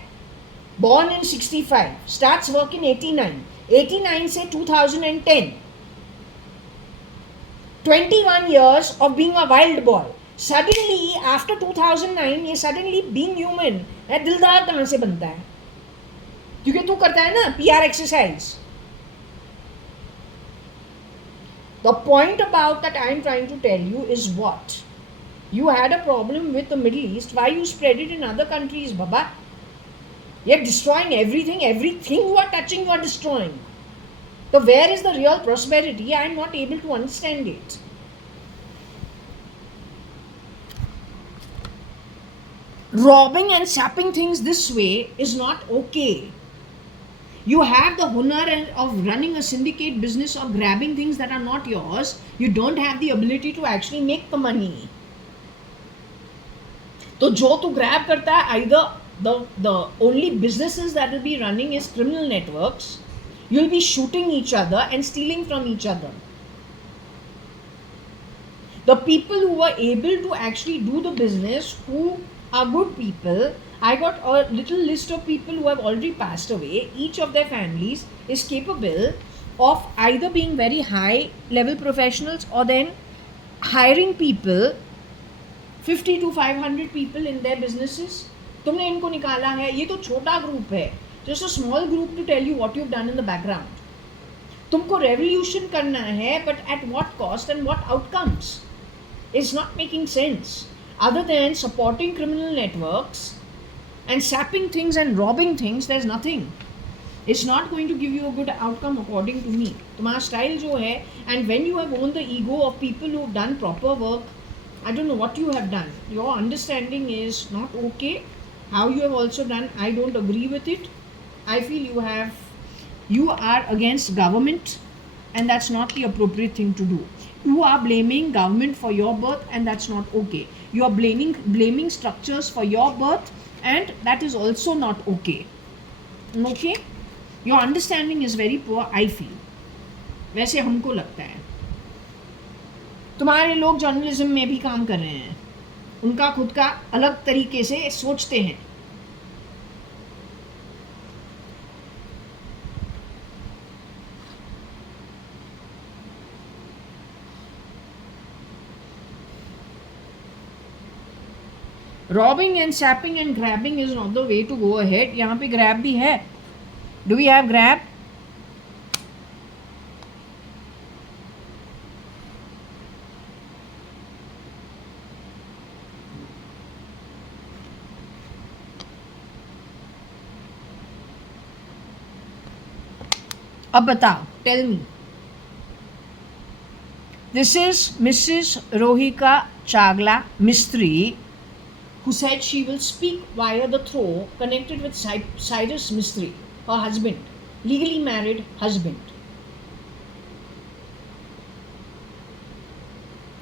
born in 65, starts work in 89. 89 se 2010. 21 years of being a wild boy. Suddenly, after 2009, ये suddenly being human, दिलदार कहाँ से बनता है? क्योंकि तू करता है ना PR exercise. The point about that I am trying to tell you is what? You had a problem with the Middle East. Why you spread it in other countries, Baba? You're destroying everything. Everything you are touching, you are destroying. So where is the real prosperity? I am not able to understand it. Robbing and sapping things this way is not okay. You have the honor of running a syndicate business or grabbing things that are not yours. You don't have the ability to actually make the money. So jo tu grab karta hai, either the only businesses that will be running is criminal networks. You'll be shooting each other and stealing from each other. The people who were able to actually do the business, who are good people, I got a little list of people who have already passed away. Each of their families is capable of either being very high level professionals or then hiring people, 50 to 500 people in their businesses. तुमने इनको निकाला है, ये तो छोटा group है, just a small group to tell you what you've done in the background. तुमको revolution करना है, but at what cost and what outcomes? It's not making sense. Other than supporting criminal networks and sapping things and robbing things, there's nothing. It's not going to give you a good outcome according to me. तुम्हारा style जो है, and when you have owned the ego of people who've done proper work, I don't know what you have done. Your understanding is not okay. How you have also done, I don't agree with it. I feel you are against government, and that's not the appropriate thing to do. You are blaming government for your birth, and that's not okay. You are blaming structures for your birth, and that is also not okay. Okay? Your understanding is very poor, I feel. वैसे हमको लगता है. तुम्हारे लोग journalism में भी काम कर रहे हैं, उनका खुद का अलग तरीके से सोचते हैं. Robbing and sapping and grabbing is not the way to go ahead. यहाँ पे grab भी है. Do we have grab? अब बताओ, tell me. This is Mrs. Rohika Chagla Mistry, who said she will speak via the throat connected with Cyrus Mistry, her husband, legally married husband.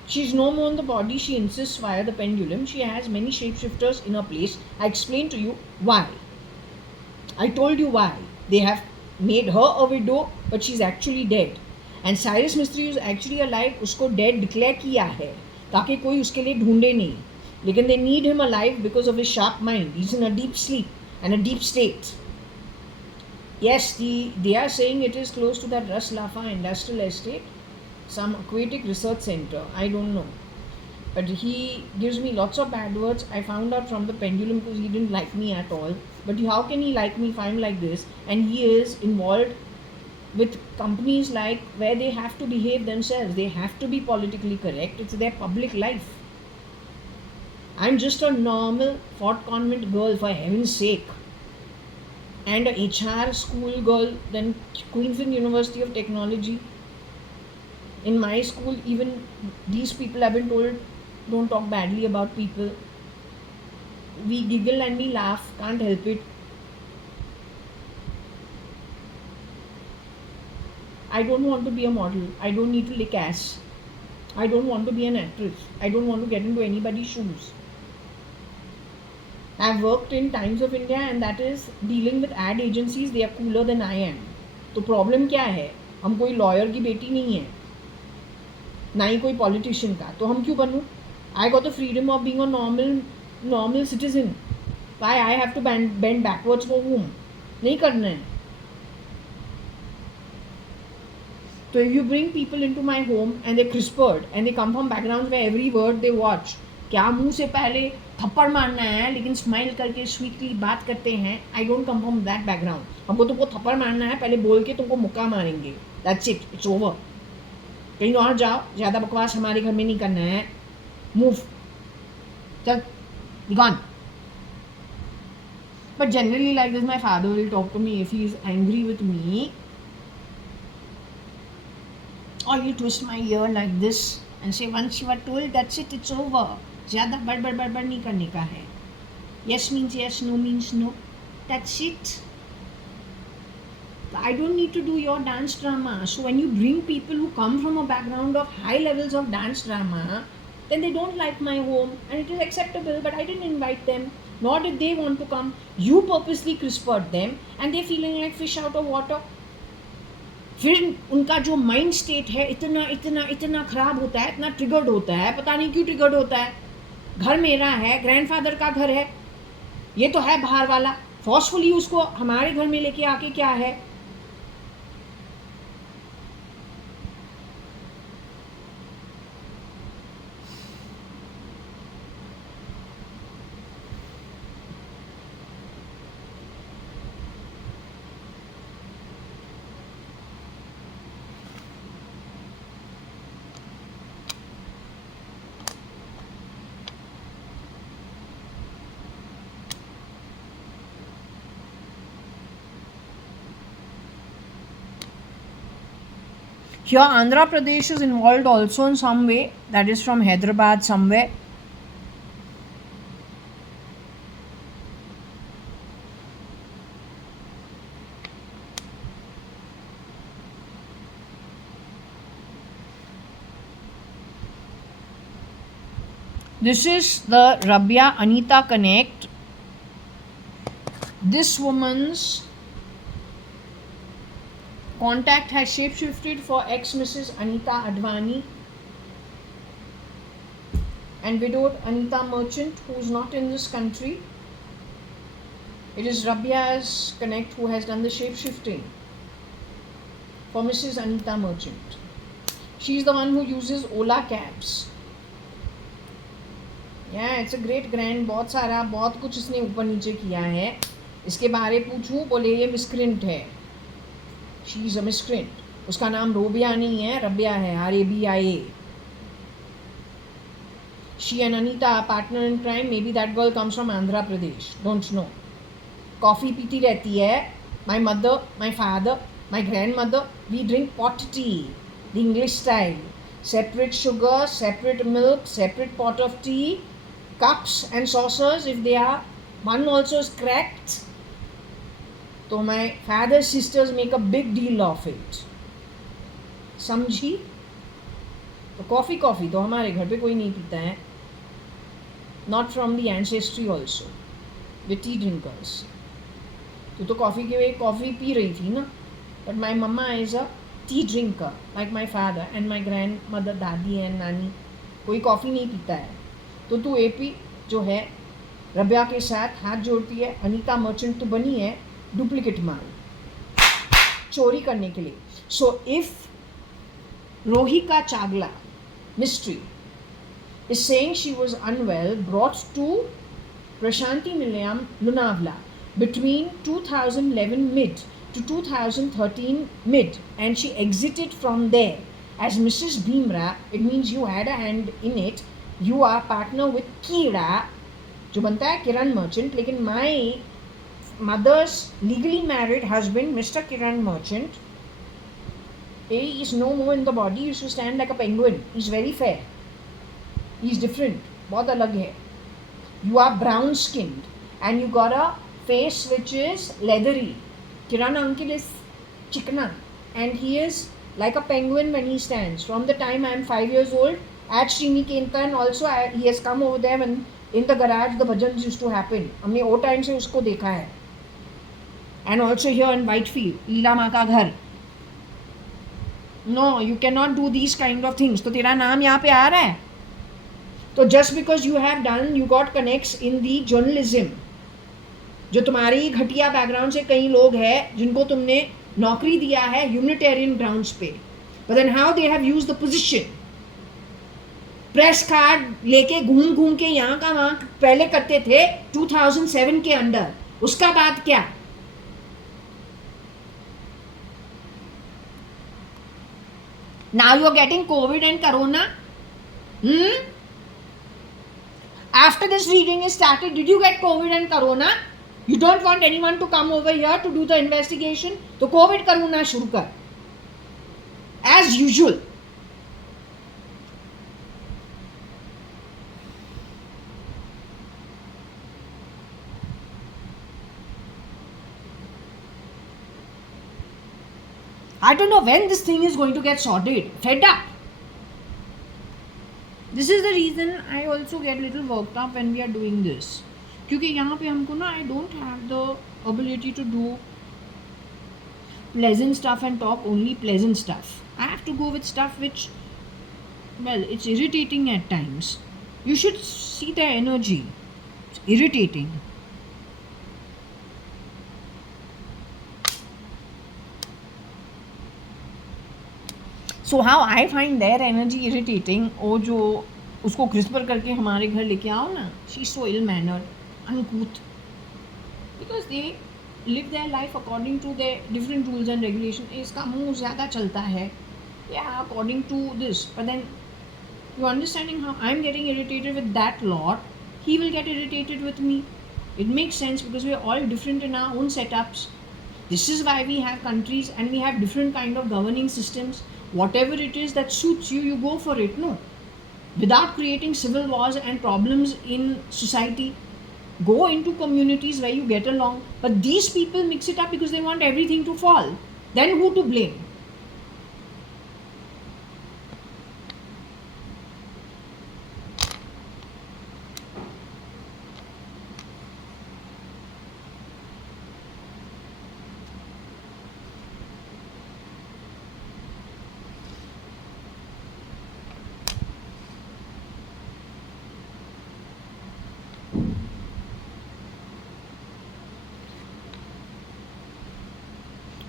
She is no more in the body, she insists via the pendulum. She has many shapeshifters in her place. I explained to you why. I told you why. They have made her a widow, but she's actually dead. And Cyrus Mistry is actually alive. उसको dead declare किया है ताकि कोई उसके लिए ढूंढे नहीं. लेकिन they need him alive because of his sharp mind. He's in a deep sleep and a deep state. Yes, they are saying it is close to that Ras Lafa industrial estate, some aquatic research center. I don't know. But he gives me lots of bad words. I found out from the pendulum because he didn't like me at all. But how can he like me if I'm like this? And he is involved with companies like where they have to behave themselves. They have to be politically correct. It's their public life. I'm just a normal Fort Convent girl, for heaven's sake. And a HR school girl, then Queensland University of Technology. In my school, even these people have been told, don't talk badly about people. We giggle and we laugh, can't help it. I don't want to be a model. I don't need to lick ass. I don't want to be an actress. I don't want to get into anybody's shoes. I've worked in Times of India and that is dealing with ad agencies. They are cooler than I am. तो problem क्या है? हम कोई lawyer की बेटी नहीं है, ना ही कोई पॉलिटिशियन का, तो हम क्यों बनूं? I got the freedom of being a normal citizen. Why I have to bend backwards for whom? नहीं करना है. So if you bring people into my home and they're crispered and they come from backgrounds where every word they watch, क्या मुंह से पहले थप्पड़ मारना है लेकिन स्माइल करके स्वीटली बात करते हैं. I don't come from that background. हमको तुमको थप्पड़ मारना है, पहले बोल के तुमको मुक्का मारेंगे. That's it, it's over. कहीं और जाओ, ज़्यादा बकवास हमारे घर में नहीं करना है. मूव, चल, gone. But generally like this my father will talk to me if he is angry with me, or you twist my ear like this and say once you are told, that's it, it's over. ज़्यादा बड़बड़ नहीं करने का है. Yes means yes, no means no. That's it. I don't need to do your dance drama. So when you bring people who come from a background of high levels of dance drama, then they don't like my home and it is acceptable, but I didn't invite them, nor did they want to come. You purposely crispered them and they're feeling like fish out of water. फिर उनका जो mind state है इतना ख़राब होता है, इतना triggered होता है, पता नहीं क्यों ट्रिगर्ड होता है. घर मेरा है, ग्रैंडफादर का घर है, ये तो है बाहर वाला, फोर्सफुली उसको हमारे घर में लेके आके क्या है. Here Andhra Pradesh is involved also in some way, that is from Hyderabad somewhere. This is the Rabia Anita Connect. This woman's contact has shapeshifted for ex-Mrs. Anita Advani and widowed Anita Merchant, who is not in this country. It is Rabia's connect who has done the shapeshifting for Mrs. Anita Merchant. She is the one who uses Ola cabs. या it's a great grand, बहुत सारा बहुत कुछ इसने ऊपर नीचे किया है. इसके बारे पूछूं, बोले ये मिस्क्रेंट है, शी इज़ अ मिस्क्रेंट. उसका नाम रोबिया नहीं है, रबिया है, RABIA. She and Anita partner in crime. Maybe that girl comes from Andhra Pradesh, don't know. Coffee पीती रहती है. My mother, my father, my grandmother, we drink pot tea, the English style. Separate sugar, separate milk, separate pot of tea, cups and saucers. If they are, one also is cracked. So my father's sisters make a big deal of it. समझी? तो coffee तो हमारे घर पे कोई नहीं पीता है. Not from the ancestry also. The tea drinkers. तो कॉफ़ी पी रही थी ना. But my mama is a tea drinker like my father and my grandmother, दादी and नानी. कोई कॉफ़ी नहीं पीता है. तो तू AP जो है रबिया के साथ हाथ जोड़ती है. अनीता मर्चेंट तो बनी है डुप्लीकेट माल चोरी करने के लिए. So if Rohika Chagla Mistry is saying she was unwell, brought to Prashanti Nilayam, Lunavla between 2011 mid to 2013 mid, and she exited from there as Mrs. Bhimra. It means you had a hand in it. You are partner with Kira, जो बनता है किरण merchant. लेकिन my mother's legally married husband, Mr. Kiran Merchant, he is no more in the body. He used to stand like a penguin. He's very fair. He's different. बहुत अलग है. You are brown skinned and you got a face which is leathery. Kiran uncle is chikna and he is like a penguin when he stands. From the time I am 5 years old, at Srini Kentan also he has come over there when in the garage the bhajans used to happen. हमने वो time से उसको देखा है. And also here in Whitefield, लीला माँ का घर. No, you cannot do these kind of things. तो तेरा नाम यहाँ पे आ रहा है. तो just because you have done, you got connects in the journalism. जो तुम्हारी घटिया बैकग्राउंड से कई लोग हैं जिनको तुमने नौकरी दिया है ह्यूमनिटेरियन ग्राउंड्स पे. But then how they have used the position. Press card लेके घूम के यहाँ का वहाँ पहले करते थे 2007 के अंदर. उसका बाद क्या? Now you are getting COVID and Corona. After this reading is started, did you get COVID and Corona? You don't want anyone to come over here to do the investigation? तो COVID Corona शुरू कर. As usual. I don't know when this thing is going to get sorted. Fed up. This is the reason I also get little worked up when we are doing this. क्योंकि यहाँ पे हमको ना I don't have the ability to do pleasant stuff and talk only pleasant stuff. I have to go with stuff which, well, it's irritating at times. You should see the energy. It's irritating. So how I find their energy irritating, वो जो उसको CRISPR करके हमारे घर लेके आओ ना, she's so ill-mannered, uncouth, because they live their life according to their different rules and regulations. इसका मुंह ज़्यादा चलता है, yeah, according to this. But then you understanding how I'm getting irritated with that lot, he will get irritated with me. It makes sense because we are all different in our own setups. This is why we have countries and we have different kind of governing systems. Whatever it is that suits you, you go for it, no? Without creating civil wars and problems in society. Go into communities where you get along. But these people mix it up because they want everything to fall. Then who to blame?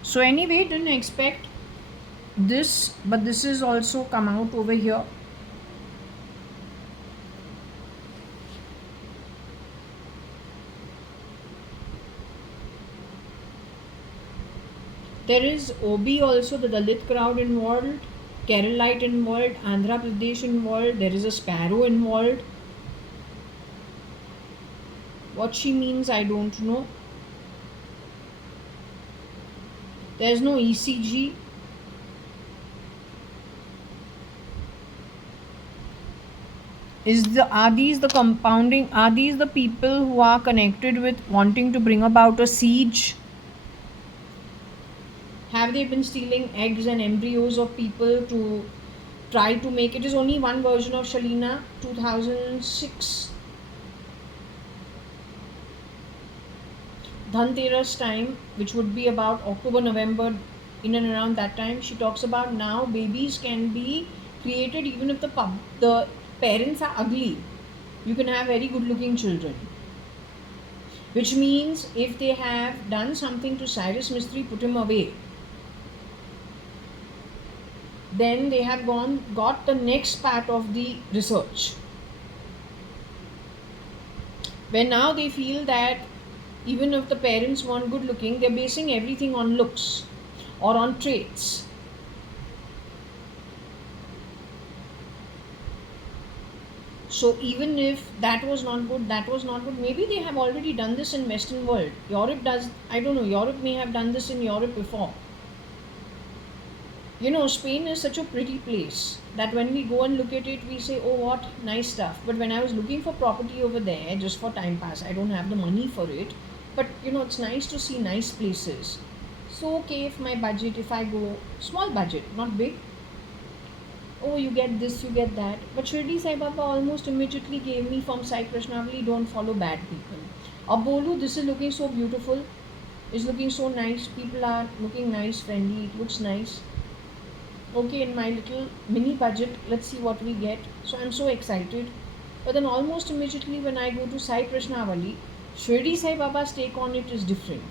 So anyway, didn't expect this, but this is also come out over here. There is OB also, the Dalit crowd involved, Keralite involved, Andhra Pradesh involved, there is a sparrow involved. What she means, I don't know. There's no ECG. Are these the compounding? Are these the people who are connected with wanting to bring about a siege? Have they been stealing eggs and embryos of people to try to make it? Is only one version of Shalina, 2006. Dhanteras time, which would be about October, November, in and around that time, she talks about now babies can be created even if the parents are ugly. You can have very good looking children. Which means if they have done something to Cyrus Mistry, put him away, then they have got the next part of the research. When now they feel that even if the parents weren't good looking, they're basing everything on looks or on traits. So even if that was not good, maybe they have already done this in Western world. Europe does, I don't know, Europe may have done this in Europe before. You know, Spain is such a pretty place that when we go and look at it, we say, oh, what nice stuff. But when I was looking for property over there, just for time pass, I don't have the money for it. But, you know, it's nice to see nice places. So, okay, if my budget, if I go, small budget, not big. Oh, you get this, you get that. But Shirdi Sai Baba almost immediately gave me from Sai Krishnavali, don't follow bad people. Abolu, this is looking so beautiful. It's looking so nice. People are looking nice, friendly. It looks nice. Okay, in my little mini budget, let's see what we get. So I'm so excited. But then almost immediately when I go to Sai Krishnavali, Shirdi Sai Baba's take on it is different.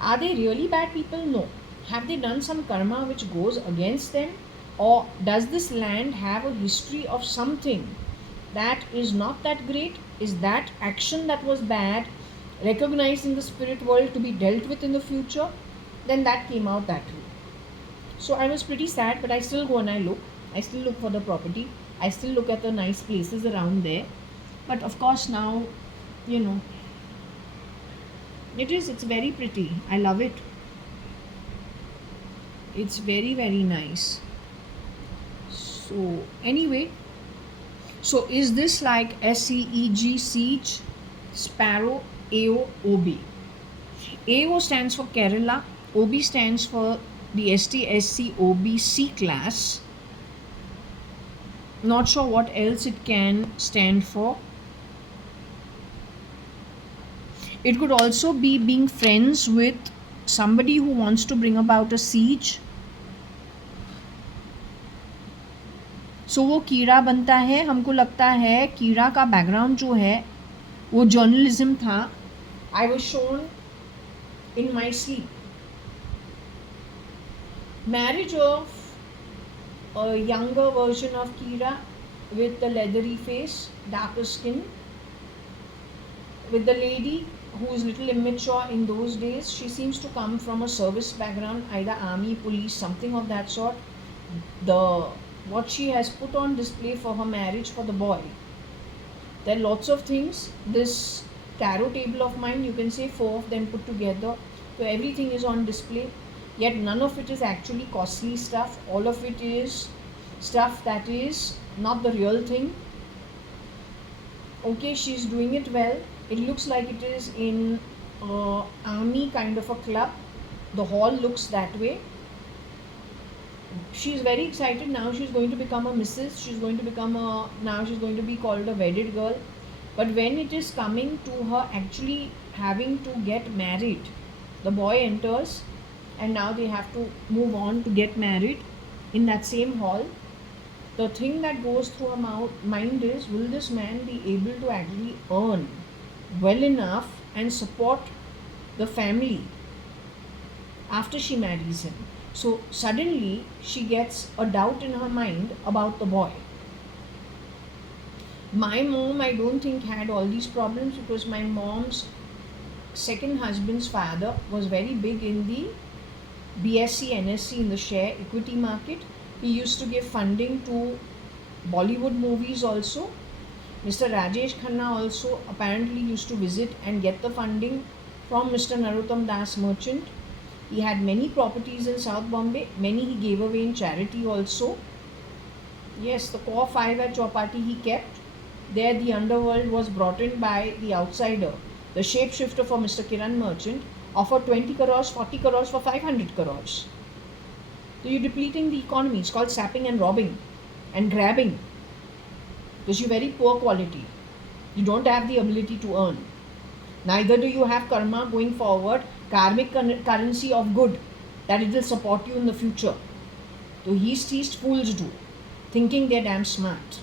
Are they really bad people? No. Have they done some karma which goes against them? Or does this land have a history of something that is not that great? Is that action that was bad recognized in the spirit world to be dealt with in the future? Then that came out that way. So I was pretty sad, but I still go and I look. I still look for the property. I still look at the nice places around there. But of course now, you know, it's very pretty. I love it. It's very, very nice. So anyway, so is this like SEEG, siege, sparrow, AO, OB? AO stands for Kerala, OB stands for the ST/SC OB C class. Not sure what else it can stand for. It could also be being friends with somebody who wants to bring about a siege. सो वो कीड़ा बनता है. हमको लगता है कीड़ा का background जो है वो जर्नलिज्म था. I was shown in my sleep. Marriage of a younger version of Kira with the leathery face, darker skin, with the lady who is little immature in those days. She seems to come from a service background, either army, police, something of that sort. What she has put on display for her marriage for the boy. There are lots of things. This tarot table of mine, you can say 4 of them put together. So everything is on display. Yet none of it is actually costly stuff. All of it is stuff that is not the real thing. Okay, she's doing it well. It looks like it is in army kind of a club. The hall looks that way. She's very excited. Now she's going to become a Mrs. Now she's going to be called a wedded girl. But when it is coming to her actually having to get married, the boy enters. And now they have to move on to get married in that same hall. The thing that goes through her mind is, will this man be able to actually earn well enough and support the family after she marries him? So suddenly she gets a doubt in her mind about the boy. My mom, I don't think, had all these problems because my mom's second husband's father was very big in the BSc, NSc in the share equity market. He used to give funding to Bollywood movies also. Mr. Rajesh Khanna also apparently used to visit and get the funding from Mr. Narottam Das Merchant. He had many properties in South Bombay. Many he gave away in charity also. Yes, the core 5 at Chowpatty he kept. There the underworld was brought in by the outsider, the shapeshifter for Mr. Kiran Merchant, offered 20 crores, 40 crores for 500 crores. So you're depleting the economy. It's called sapping and robbing and grabbing. Because you're very poor quality. You don't have the ability to earn. Neither do you have karma going forward, karmic currency of good, that it will support you in the future. So heist fools do, thinking they're damn smart.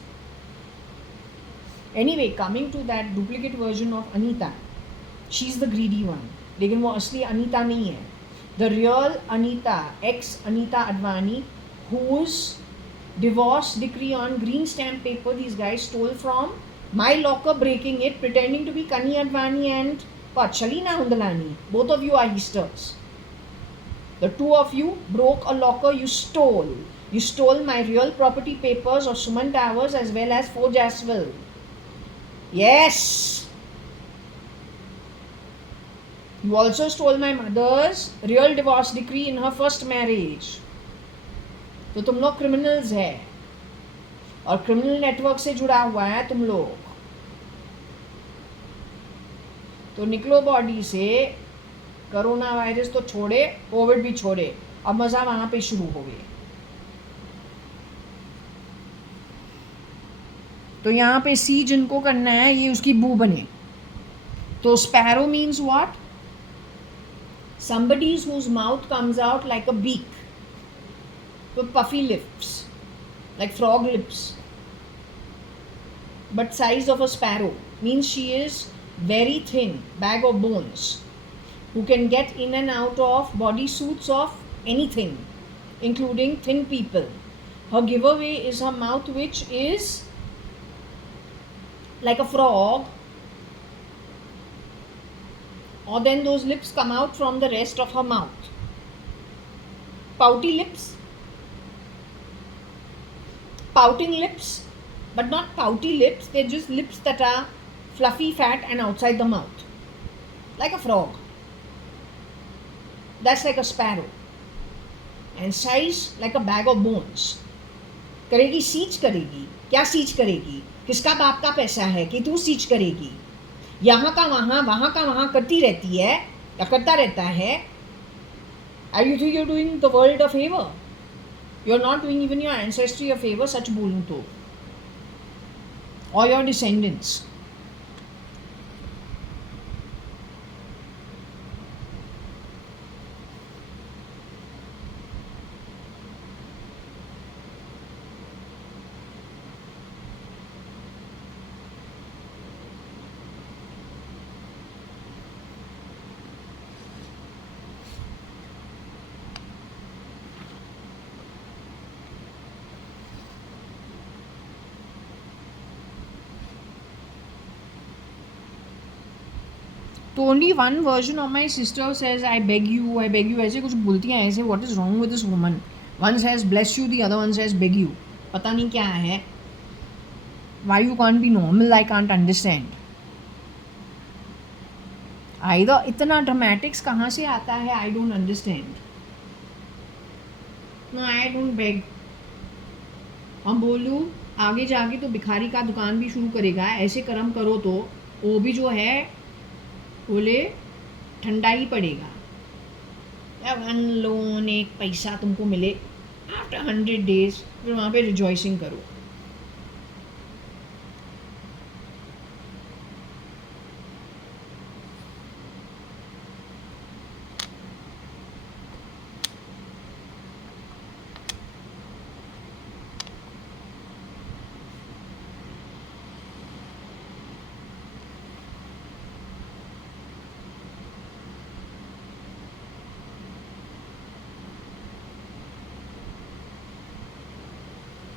Anyway, coming to that duplicate version of Anita, she's the greedy one. लेकिन वो असली अनीता नहीं है. The real Anita, ex-Anita Advani, whose divorce decree on green stamp paper these guys stole from my locker, breaking it, pretending to be Kani Advani and Shalina Hundalani. Both of you are heisters. The two of you broke a locker, you stole. You stole my real property papers of Suman Towers as well as Forge as well. Yes. You also stole my mother's real divorce decree in her first marriage. तो तुम लोग criminals है और criminal network से जुड़ा हुआ है तुम लोग. तो निकलो बॉडी से. कोरोना वायरस तो छोड़े, कोविड भी छोड़े, अब मज़ा वहाँ पे शुरू हो गए. तो यहाँ पे सी जिनको करना है ये उसकी बू बने. तो sparrow means what? Somebody whose mouth comes out like a beak with puffy lips, like frog lips, but size of a sparrow. Means she is very thin, bag of bones, who can get in and out of body suits of anything, including thin people. Her giveaway is her mouth, which is like a frog, or then those lips come out from the rest of her mouth. Pouty lips, pouting lips, but not pouty lips, they're just lips that are fluffy, fat and outside the mouth, like a frog. That's like a sparrow. And size like a bag of bones. करेगी, सीच करेगी. क्या सीच करेगी? किसका बाप का पैसा है कि तू सीच करेगी? यहाँ का वहाँ करती रहती है या करता रहता है. And you think you're doing the world a favor? You're not doing even your ancestry a favor. सच बोलूँ तो, or your descendants. तो only one version of my sister says I beg you, ऐसे कुछ बोलती हैं ऐसे. What is wrong with this woman? One says bless you, the other one says beg you. पता नहीं क्या है. Why you can't be normal? I can't understand. Either इतना ड्रामेटिक्स कहाँ से आता है? I don't understand. No, I don't beg. हम बोलूँ आगे जाके तो भिखारी का दुकान भी शुरू करेगा. ऐसे कर्म करो तो वो भी जो है बोले ठंडा ही पड़ेगा. जब लोन एक पैसा तुमको मिले आफ्टर 100 days, फिर वहाँ पे रिजॉइसिंग करो.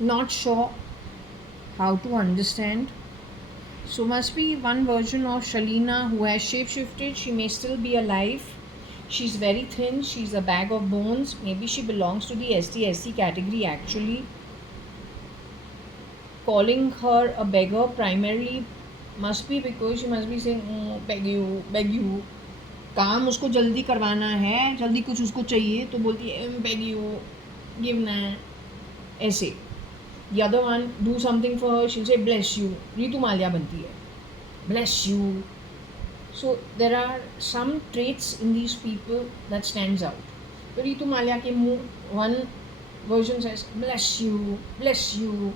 Not sure how to understand. So must be one version of Shalina who has shapeshifted. She may still be alive. She's very thin, she's a bag of bones. Maybe she belongs to the ST/SC category actually. Calling her a beggar primarily must be because she must be saying, beg you, beg you. काम उसको जल्दी करवाना है, जल्दी कुछ उसको चाहिए तो बोलती है beg you, give ना, ऐसे. The other one, do something for her, she'll say bless you. Ritu Mallya बनती है, bless you. So there are some traits in these people that stands out. तो रीतू माल्या के मुँह, one version says bless you, bless you.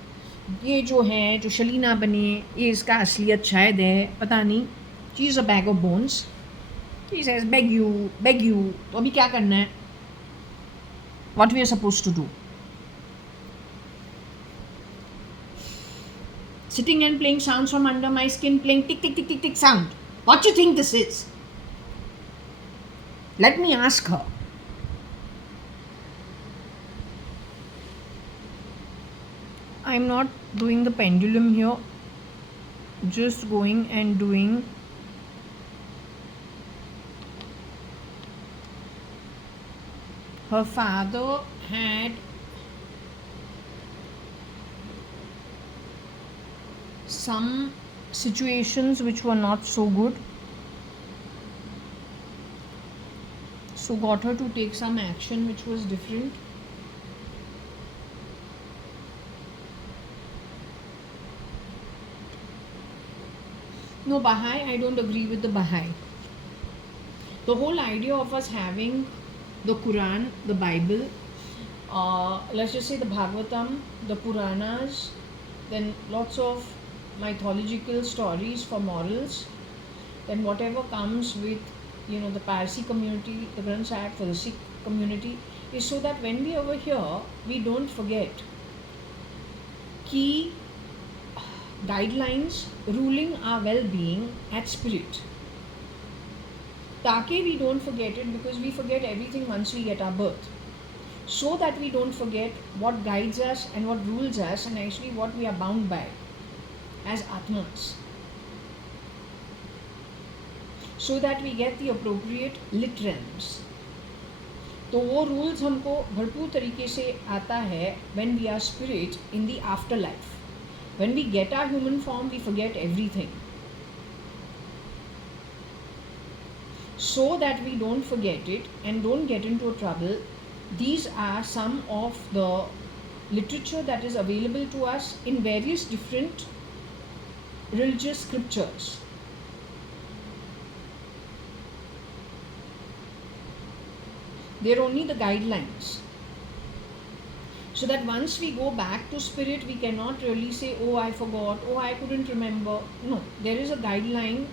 ये जो है, जो शलीना बने, ये इसका असलियत शायद है, पता नहीं. She is a bag of bones. He says beg you, beg you. तो अभी क्या करना है? What we are supposed to do? Sitting and playing sounds from under my skin, playing tick tick tick tick tick sound. What do you think this is? Let me ask her. I'm not doing the pendulum here, just going and doing her father had some situations which were not so good, so got her to take some action which was different. No, Baha'i, I don't agree with the Baha'i. The whole idea of us having the Quran, the Bible, let's just say the Bhagavatam, the Puranas, then lots of mythological stories for morals, then whatever comes with, the Parsi community, the Granth Sahib for the Sikh community, is so that when we are over here, we don't forget key guidelines ruling our well-being at spirit. Take we don't forget it, because we forget everything once we get our birth. So that we don't forget what guides us and what rules us, and actually what we are bound by as Atmas. So that we get the appropriate lit realms. तो वो rules हमको भरपूर तरीके से आता है when we are spirit in the afterlife. When we get our human form, we forget everything. So that we don't forget it and don't get into trouble, these are some of the literature that is available to us in various different religious scriptures. They are only the guidelines. So that once we go back to spirit, we cannot really say, oh, I forgot, oh, I couldn't remember. No, there is a guideline.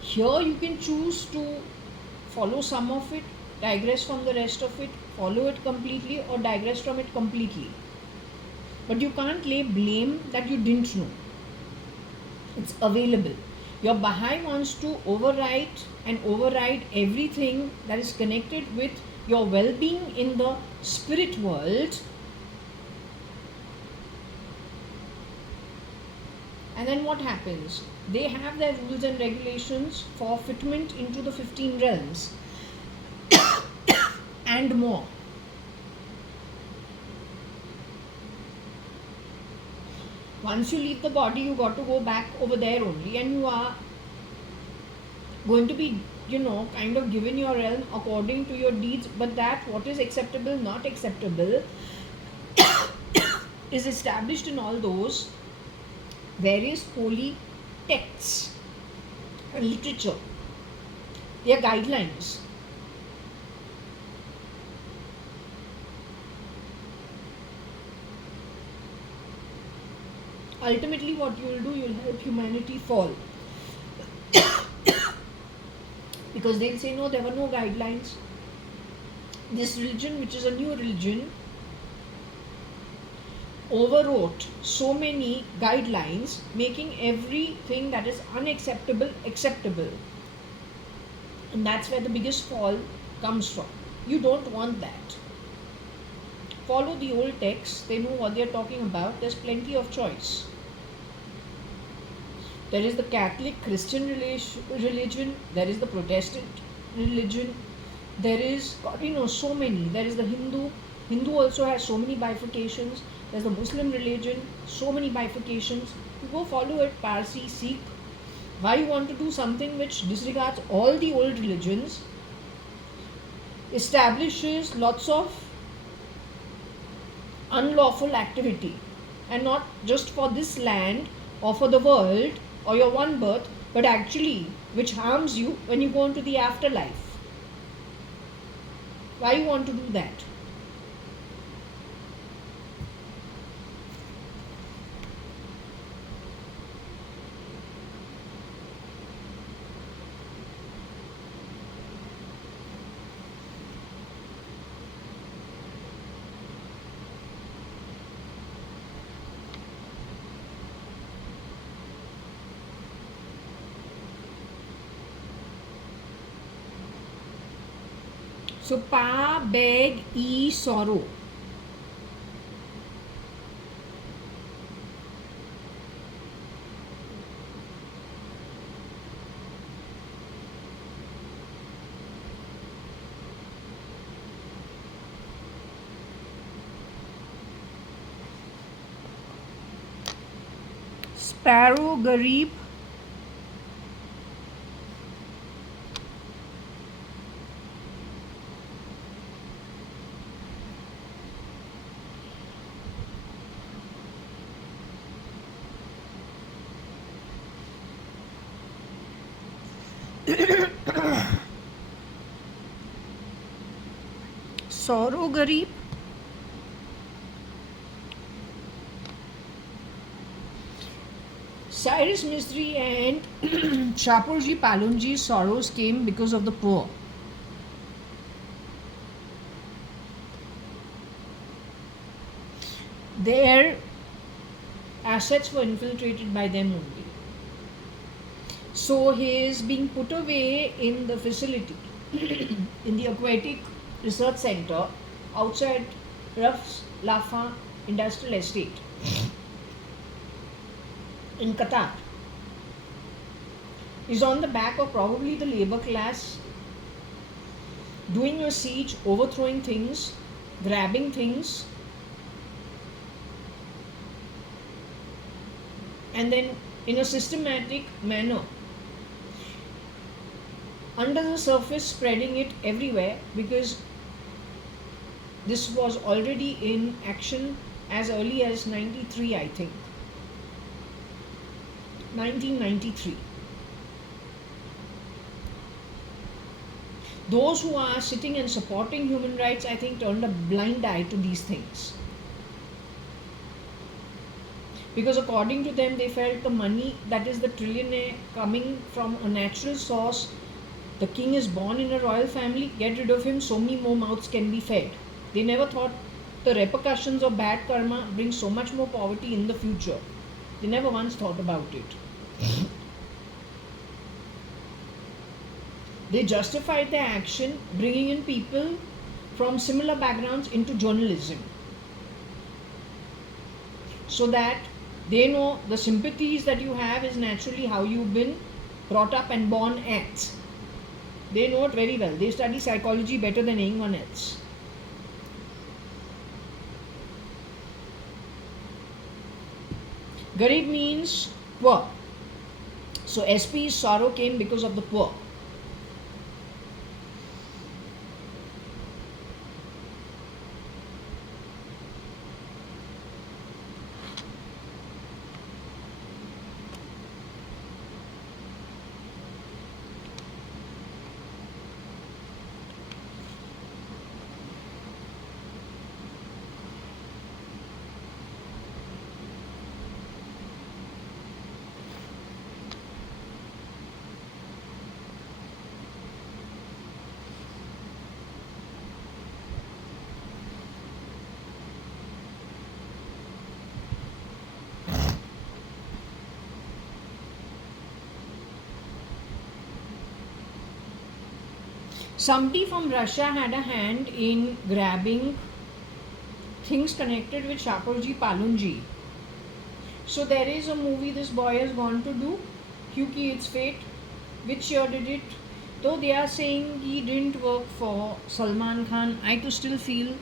Here you can choose to follow some of it, digress from the rest of it, follow it completely, or digress from it completely. But you can't lay blame that you didn't know. It's available. Your Baha'i wants to override everything that is connected with your well-being in the spirit world. And then what happens? They have their rules and regulations for fitment into the 15 realms and more. Once you leave the body, you got to go back over there only, and you are going to be, kind of given your realm according to your deeds. But that what is acceptable, not acceptable, is established in all those various holy texts and literature. They are guidelines. Ultimately, what you will do, you will help humanity fall. Because they'll say, no, there were no guidelines. This religion, which is a new religion, overwrote so many guidelines, making everything that is unacceptable acceptable. And that's where the biggest fall comes from. You don't want that. Follow the old texts, they know what they're talking about, there's plenty of choice. There is the Catholic Christian religion, there is the Protestant religion, there is, God, so many. There is the Hindu also has so many bifurcations. There's the Muslim religion, so many bifurcations. You go follow it, Parsi, Sikh. Why you want to do something which disregards all the old religions, establishes lots of unlawful activity, and not just for this land or for the world or your one birth, but actually which harms you when you go into the afterlife? Why you want to do that? So pa, beg, e, sorrow. Sparrow, garib. Sorrow, garib. Cyrus Mistry and Shapurji Palunji's sorrows came because of the poor. Their assets were infiltrated by them only. So he is being put away in the facility, in the Aquatic Research Center outside Raf's Lafa Industrial Estate in Qatar. Is on the back of probably the labor class, doing a siege, overthrowing things, grabbing things, and then in a systematic manner, under the surface, spreading it everywhere, because this was already in action as early as 93, I think. 1993. Those who are sitting and supporting human rights, I think, turned a blind eye to these things. Because according to them, they felt the money, that is the trillionaire, coming from a natural source. The king is born in a royal family, get rid of him, so many more mouths can be fed. They never thought the repercussions of bad karma bring so much more poverty in the future. They never once thought about it. They justified their action bringing in people from similar backgrounds into journalism, so that they know the sympathies that you have is naturally how you've been brought up and born at. They know it very well. They study psychology better than anyone else. Garib means poor. So SP's sorrow came because of the poor. Somebody from Russia had a hand in grabbing things connected with Shapurji Palunji. So there is a movie this boy has gone to do, Kyuki It's Fate. Which year did it? Though they are saying he didn't work for Salman Khan, I too still feel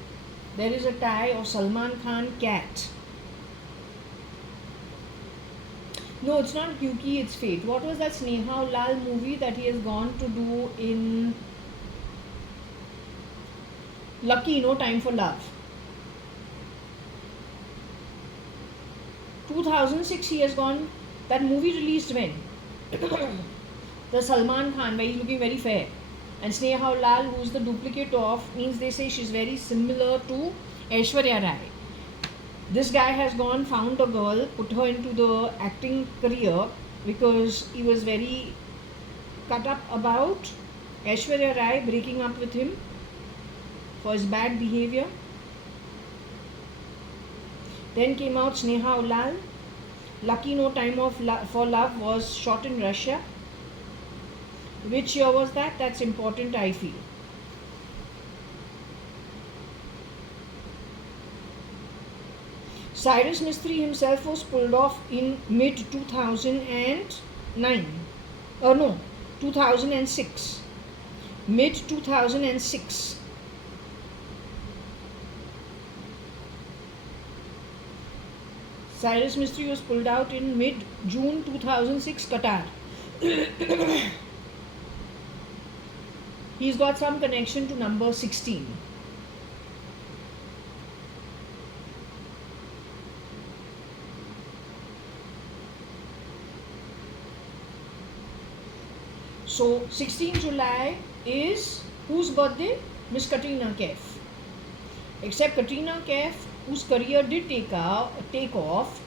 there is a tie of Salman Khan cat. No, it's not Kyuki It's Fate. What was that Sneha Lal movie that he has gone to do in Lucky No Time for Love? 2006 he has gone. That movie released when? The Salman Khan, where he's looking very fair. And Sneha Lal, who's the duplicate of, means they say she's very similar to Aishwarya Rai. This guy has gone, found a girl, put her into the acting career because he was very cut up about Aishwarya Rai breaking up with him for his bad behavior. Then came out Sneha Lal. Lucky No Time for Love was shot in Russia. Which year was that? That's important, I feel. Cyrus Mistry himself was pulled off in mid 2009. No, 2006. Mid 2006. Cyrus Mistry was pulled out in mid June 2006, Qatar. He's got some connection to number 16. So 16 July is whose birthday? Miss Katrina Kaif. Except Katrina Kaif, whose career did take off.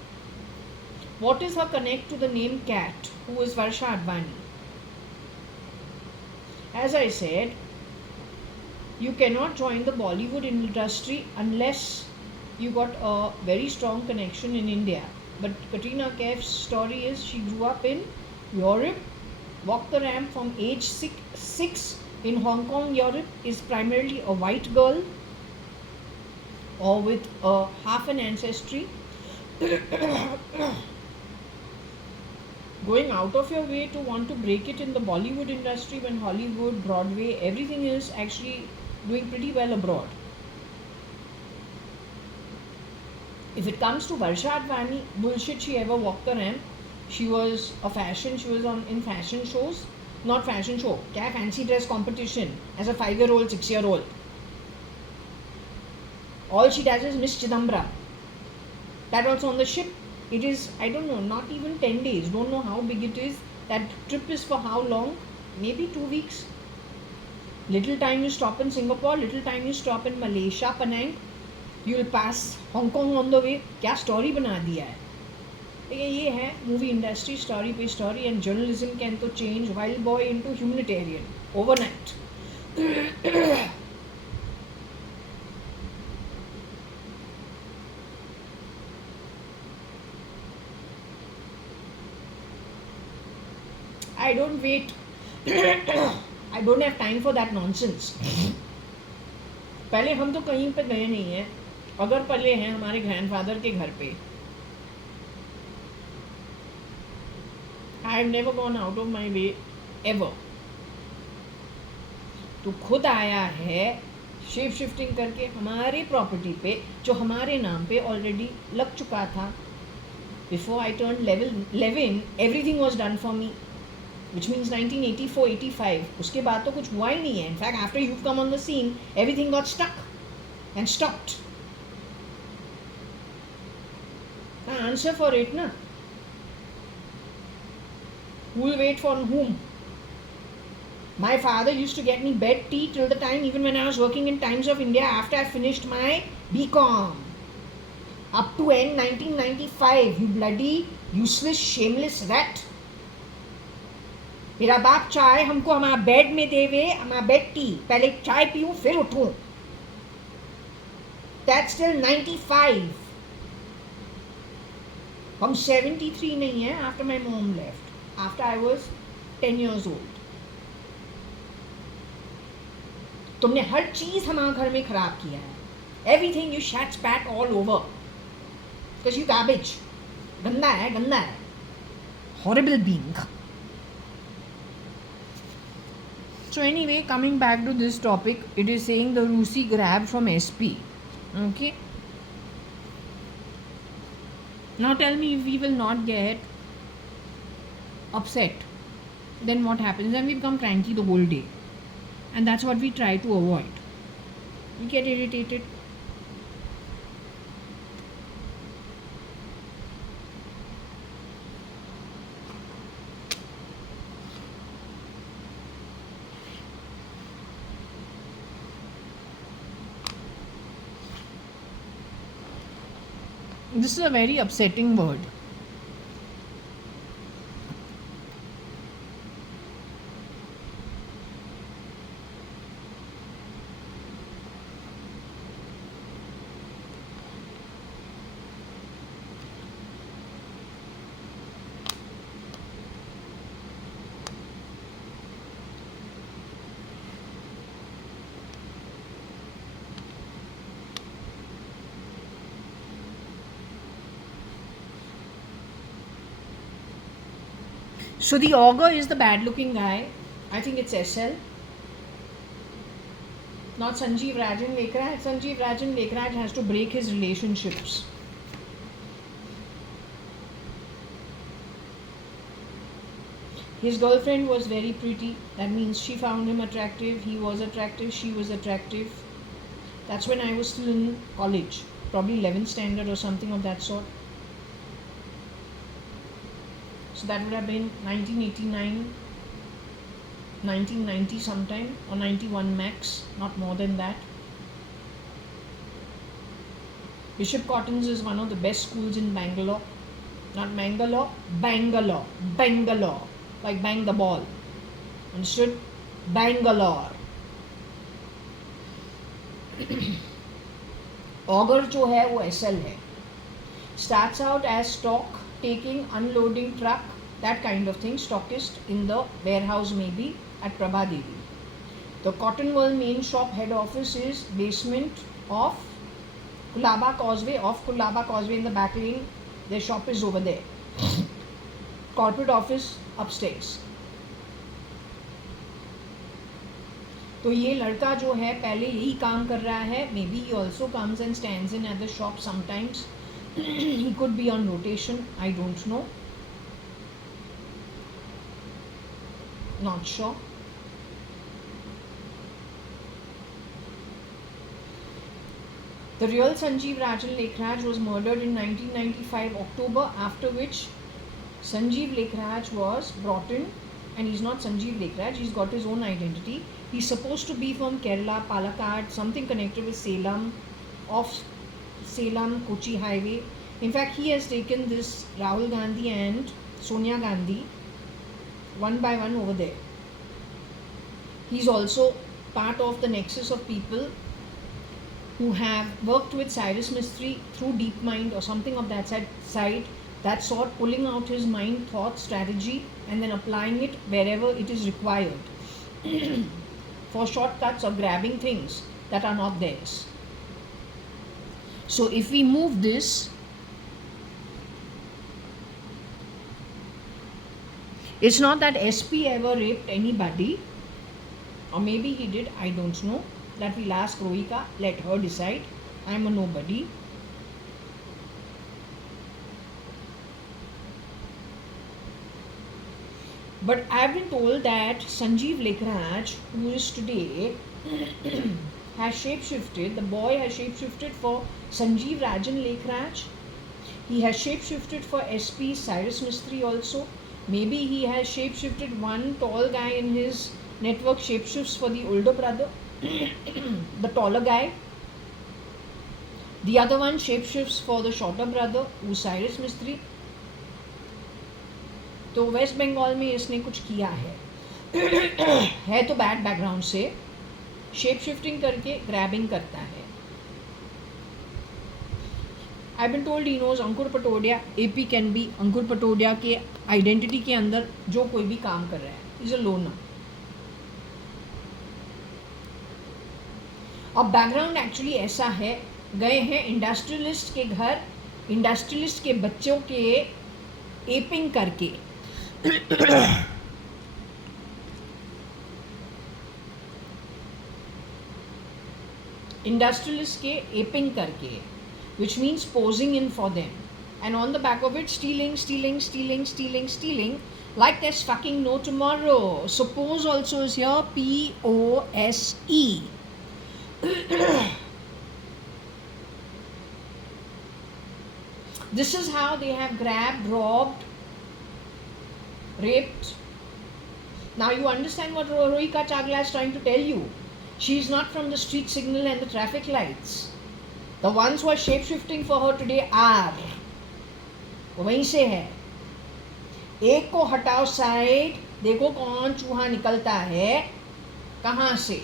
What is her connect to the name Cat? Who is JAYA.ADVANI? As I said, you cannot join the Bollywood industry unless you got a very strong connection in India. But Katrina Kaif's story is she grew up in Europe, walked the ramp from age 6 in Hong Kong, Europe, is primarily a white girl or with a half an ancestry. Going out of your way to want to break it in the Bollywood industry when Hollywood, Broadway, everything is actually doing pretty well abroad. If it comes to JAYA.ADVANI, bullshit, she ever walked the ramp. She was she was in fashion shows, not fashion show, fancy dress competition as a 5-year-old, 6-year-old. All she does is Miss Chidambra. That also on the ship. It is, I don't know, not even 10 days. Don't know how big it is. That trip is for how long? Maybe 2 weeks. Little time you stop in Singapore, little time you stop in Malaysia, Penang. You will pass Hong Kong on the way. क्या story बना दिया है? ये है movie industry, story पे story, and journalism can to change wild boy into humanitarian overnight. I don't wait. I don't have time for that nonsense. पहले हम तो कहीं पे गए नहीं हैं. अगर पहले हैं हमारे ग्रैंडफादर के घर पे. I have never gone out of my way ever. तो खुद आया है शेप शिफ्टिंग करके हमारे प्रॉपर्टी पे जो हमारे नाम पे ऑलरेडी लग चुका था. Before I turned 11, everything was done for me. Which means 1984-85. उसके बाद तो कुछ हुआ ही नहीं है. In fact, after you've come on the scene, everything got stuck and stopped. Now answer for it, na? Who will wait for whom? My father used to get me bed tea till the time, even when I was working in Times of India after I finished my BCom. Up to end 1995, you bloody useless, shameless rat. मेरा बाप चाय हमको हमारा bed में देवे, हमारा bed tea, पहले चाय पीऊं फिर उठूं. That's till 95. हम 73 नहीं है after my mom left, after I was 10 years old. तुमने हर चीज हमारे घर में खराब किया है. Everything you shat spat all over. Because you garbage. गंदा है. Horrible being. So anyway, coming back to this topic, it is saying the Rusi grabbed from SP. Okay. Now tell me, if we will not get upset, then what happens? Then we become cranky the whole day. And that's what we try to avoid. We get irritated. This is a very upsetting word. So the augur is the bad looking guy. I think it's SL. Not Sanjeev Rajan Lekhraj. Sanjeev Rajan Lekhraj has to break his relationships. His girlfriend was very pretty. That means she found him attractive. He was attractive. She was attractive. That's when I was still in college. Probably 11th standard or something of that sort. So that would have been 1989, 1990 sometime, or 91 max, not more than that. Bishop Cotton's is one of the best schools in Bangalore. Not Bangalore, Bangalore, Bangalore. Like bang the ball. Understood? Bangalore. Augur जो है वो SL है. Starts out as stock taking, unloading truck, that kind of thing, stockist in the warehouse maybe at Prabha Devi. The Cotton World main shop head office is basement of Kulaba Causeway, in the back lane. Their shop is over there. Corporate office upstairs. तो ये लड़का जो है पहले यही काम कर रहा है. Maybe he also comes and stands in at the shop sometimes. He could be on rotation, I don't know. Not sure. The real Sanjeev Rajan Lekhraj was murdered in 1995 October, after which Sanjeev Lekhraj was brought in, and he's not Sanjeev Lekhraj, he's got his own identity. He's supposed to be from Kerala, Palakkad, something connected with Salem, off Salem Kochi highway. In fact, he has taken this Rahul Gandhi and Sonia Gandhi one by one over there. He's also part of the nexus of people who have worked with Cyrus Mistry through DeepMind or something of that side, that sort, pulling out his mind, thought, strategy, and then applying it wherever it is required for shortcuts or grabbing things that are not theirs. So if we move this, it's not that SP ever raped anybody, or maybe he did, I don't know. That we'll ask Rohika, let her decide. I'm a nobody. But I've been told that Sanjeev Lekhraj, who is today, has shapeshifted. The boy has shapeshifted for Sanjeev Rajan Lekhraj. He has shapeshifted for SP Cyrus Mistry also. Maybe he has shapeshifted one tall guy in his network, shapeshifts for the older brother, the taller guy. The other one shapeshifts for the shorter brother, who's Cyrus Mistry. तो वेस्ट बंगाल में इसने कुछ किया है तो bad background से, shape shifting करके grabbing करता है. I been told he knows Ankur Patodia. AP can be Ankur Patodia के आइडेंटिटी के अंदर जो कोई भी काम कर रहा है, इज अ लोनर. अब बैकग्राउंड एक्चुअली ऐसा है, गए हैं इंडस्ट्रियलिस्ट के घर, इंडस्ट्रियलिस्ट के बच्चों के एपिंग करके industrialist के aping करके, which means posing in for them, and on the back of it stealing like there's fucking no tomorrow. So pose also is here, POSE. This is how they have grabbed, robbed, raped. Now you understand what Rohika Chagla is trying to tell you. She is not from the street signal and the traffic lights. The ones who are shape-shifting for her today are. वहीं से है. एक को हटाओ side, देखो कौन चूहा निकलता है कहाँ से.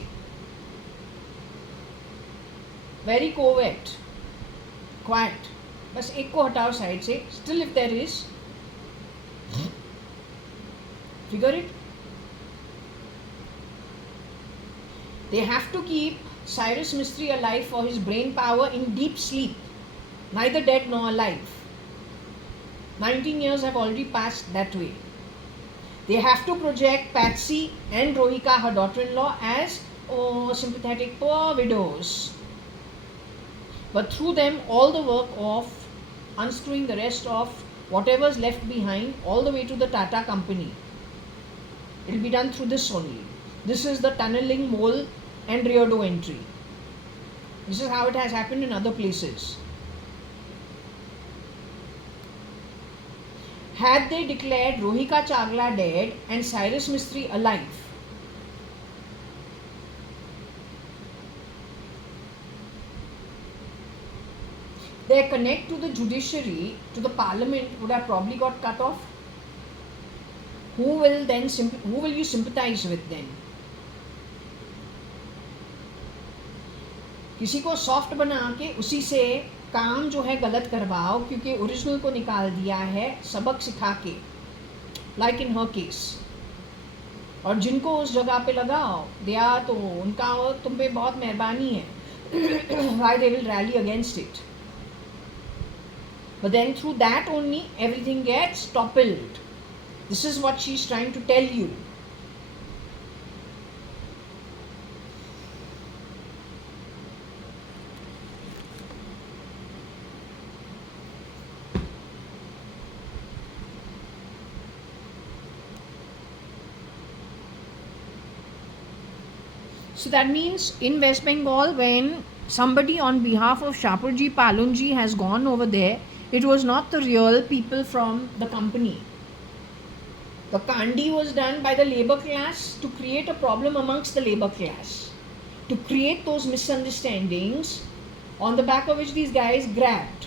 Very covert, quiet. बस एक को हटाओ साइड से. Still if there is, figure it. They have to keep Cyrus Mistry alive for his brain power in deep sleep, neither dead nor alive. 19 years have already passed that way. They have to project Patsy and Rohika, her daughter-in-law, as sympathetic poor widows. But through them, all the work of unscrewing the rest of whatever's left behind, all the way to the Tata company, it will be done through this only. This is the tunneling mole and rear-door entry. This is how it has happened in other places. Had they declared Rohika Chagla dead and Cyrus Mistry alive, their connect to the judiciary, to the parliament, would have probably got cut off. Who will you sympathize with then? किसी को soft बना के उसी से काम जो है गलत करवाओ, क्योंकि ओरिजिनल को निकाल दिया है सबक सिखा के, लाइक इन हर केस. और जिनको उस जगह पे लगाओ दिया तो उनका तुम पे बहुत मेहरबानी है. Why they will rally against it. But then through that only everything gets toppled. This is what she is trying to tell you. So that means in West Bengal, when somebody on behalf of Shapoorji Palunji has gone over there, it was not the real people from the company. The Kandi was done by the labor class to create a problem amongst the labor class, to create those misunderstandings on the back of which these guys grabbed.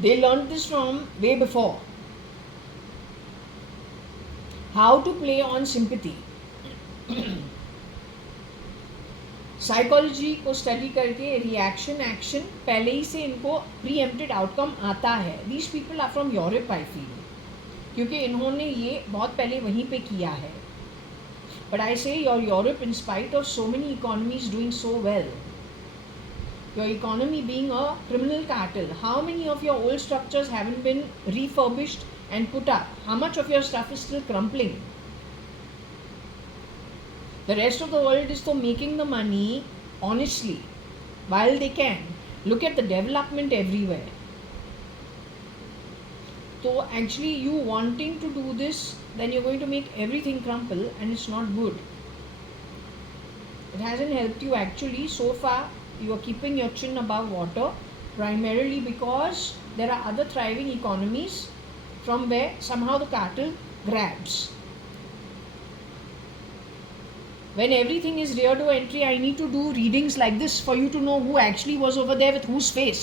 They learned this from way before. How to play on sympathy. Psychology को study करके reaction action पहले ही से इनको preempted outcome आता है. These people are from Europe I feel, क्योंकि इन्होंने ये बहुत पहले वहीं पे किया है. But I say your Europe in spite of so many economies doing so well, your economy being a criminal cartel, how many of your old structures haven't been refurbished and put up, how much of your stuff is still crumpling. The rest of the world is for making the money honestly while they can. Look at the development everywhere. So actually you wanting to do this, then you're going to make everything crumple and it's not good. It hasn't helped you actually. So far you are keeping your chin above water, primarily because there are other thriving economies from where somehow the cartel grabs. When everything is rear door entry, I need to do readings like this for you to know who actually was over there with whose face.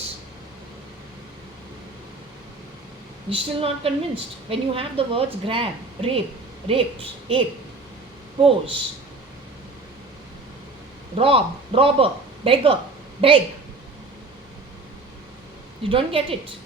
You're still not convinced. When you have the words grab, rape, rapes, ape, pose, rob, robber, beggar, beg, you don't get it.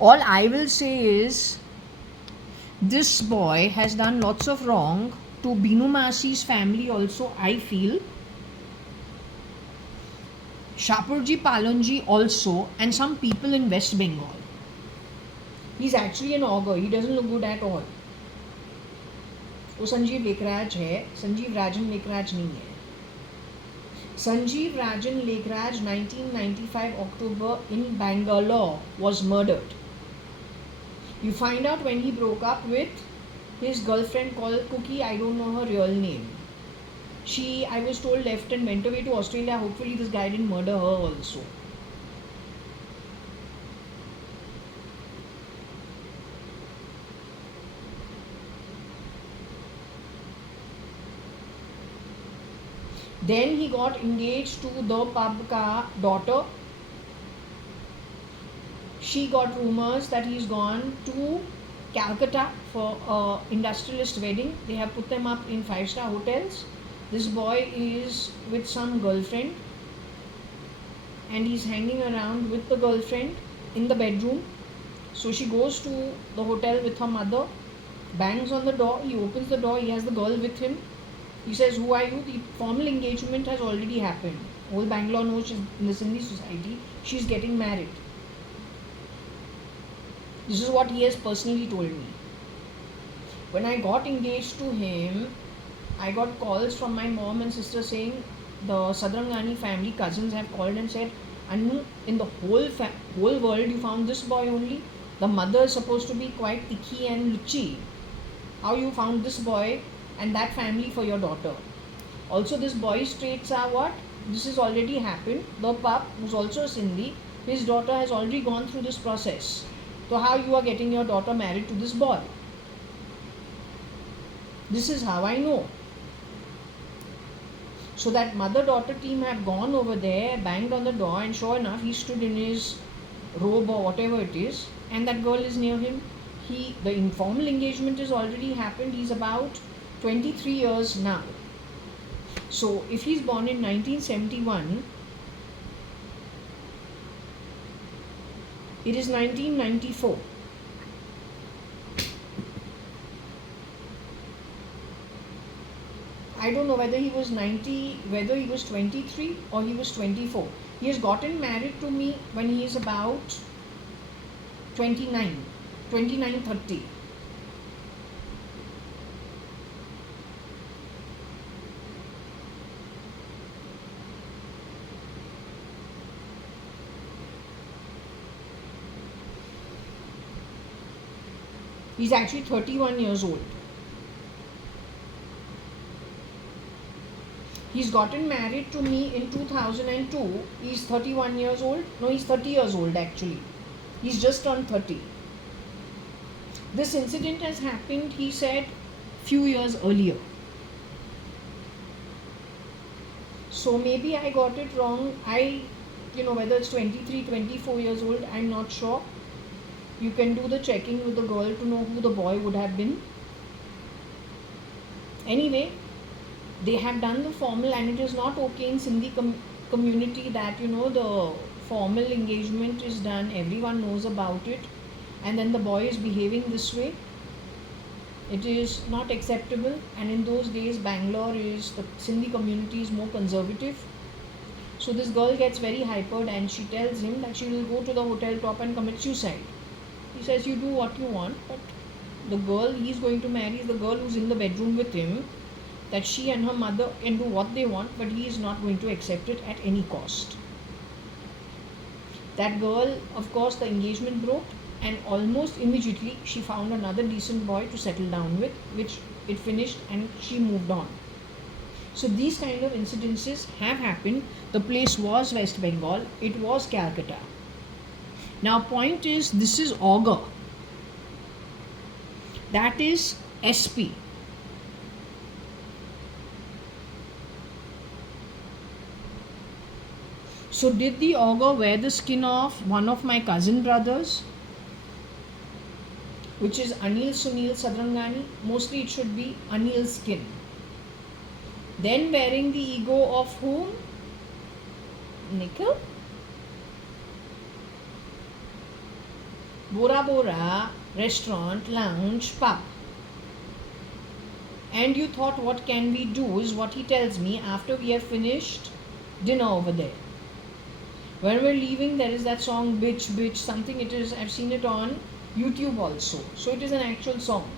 All I will say is, this boy has done lots of wrong to Binu Masi's family also, I feel. Shapurji Palanji also, and some people in West Bengal. He's actually an augur. He doesn't look good at all. वो संजीव लेखराज है, संजीव राजन लेखराज नहीं है. Sanjeev Rajan Lekhraj, 1995 October, in Bangalore, was murdered. You find out when he broke up with his girlfriend called Cookie. I don't know her real name. She, I was told, left and went away to Australia. Hopefully this guy didn't murder her also. Then he got engaged to the pub ka daughter. She got rumors that he's gone to Calcutta for an industrialist wedding. They have put them up in 5-star hotels. This boy is with some girlfriend and he's hanging around with the girlfriend in the bedroom. So she goes to the hotel with her mother, bangs on the door. He opens the door. He has the girl with him. He says, "Who are you?" The formal engagement has already happened. Whole Bangalore knows she's in the Sindhi society. She's getting married. This is what he has personally told me. When I got engaged to him, I got calls from my mom and sister saying the Sadrangani family cousins have called and said, "Anu, in the whole world you found this boy only? The mother is supposed to be quite tikhi and luchi. How you found this boy and that family for your daughter?" Also, this boy's traits are what? This has already happened. The pup, who's also a Sindhi, his daughter has already gone through this process. So how you are getting your daughter married to this boy? This is how I know. So that mother-daughter team had gone over there, banged on the door, and sure enough, he stood in his robe or whatever it is, and that girl is near him. The informal engagement has already happened. He's about 23 years now. So if he's born in 1971, it is 1994. I don't know whether he was 90, whether he was 23 or he was 24. He has gotten married to me when he is about 29, 30. He's actually 31 years old. He's gotten married to me in 2002. He's 31 years old. No, he's 30 years old actually. He's just turned 30. This incident has happened, he said, few years earlier. So maybe I got it wrong. Whether it's 23, 24 years old, I'm not sure. You can do the checking with the girl to know who the boy would have been. Anyway, they have done the formal, and it is not okay in Sindhi community that the formal engagement is done, everyone knows about it, and then the boy is behaving this way. It is not acceptable, and in those days Bangalore is, the Sindhi community is more conservative. So this girl gets very hypered and she tells him that she will go to the hotel top and commit suicide. He says, "You do what you want," but the girl he's going to marry is the girl who's in the bedroom with him, that she and her mother can do what they want, but he is not going to accept it at any cost. That girl, of course, the engagement broke, and almost immediately she found another decent boy to settle down with, which it finished and she moved on. So these kind of incidences have happened. The place was West Bengal, it was Calcutta. Now point is, this is augur, that is SP. So did the augur wear the skin of one of my cousin brothers, which is Anil Sunil Sadrangani? Mostly it should be Anil's skin. Then wearing the ego of whom? Nikhil? Bora Bora restaurant, lounge, pub. And you thought, what can we do, is what he tells me after we have finished dinner over there. When we're leaving, there is that song Bitch Bitch something. It is, I've seen it on YouTube also. So it is an actual song.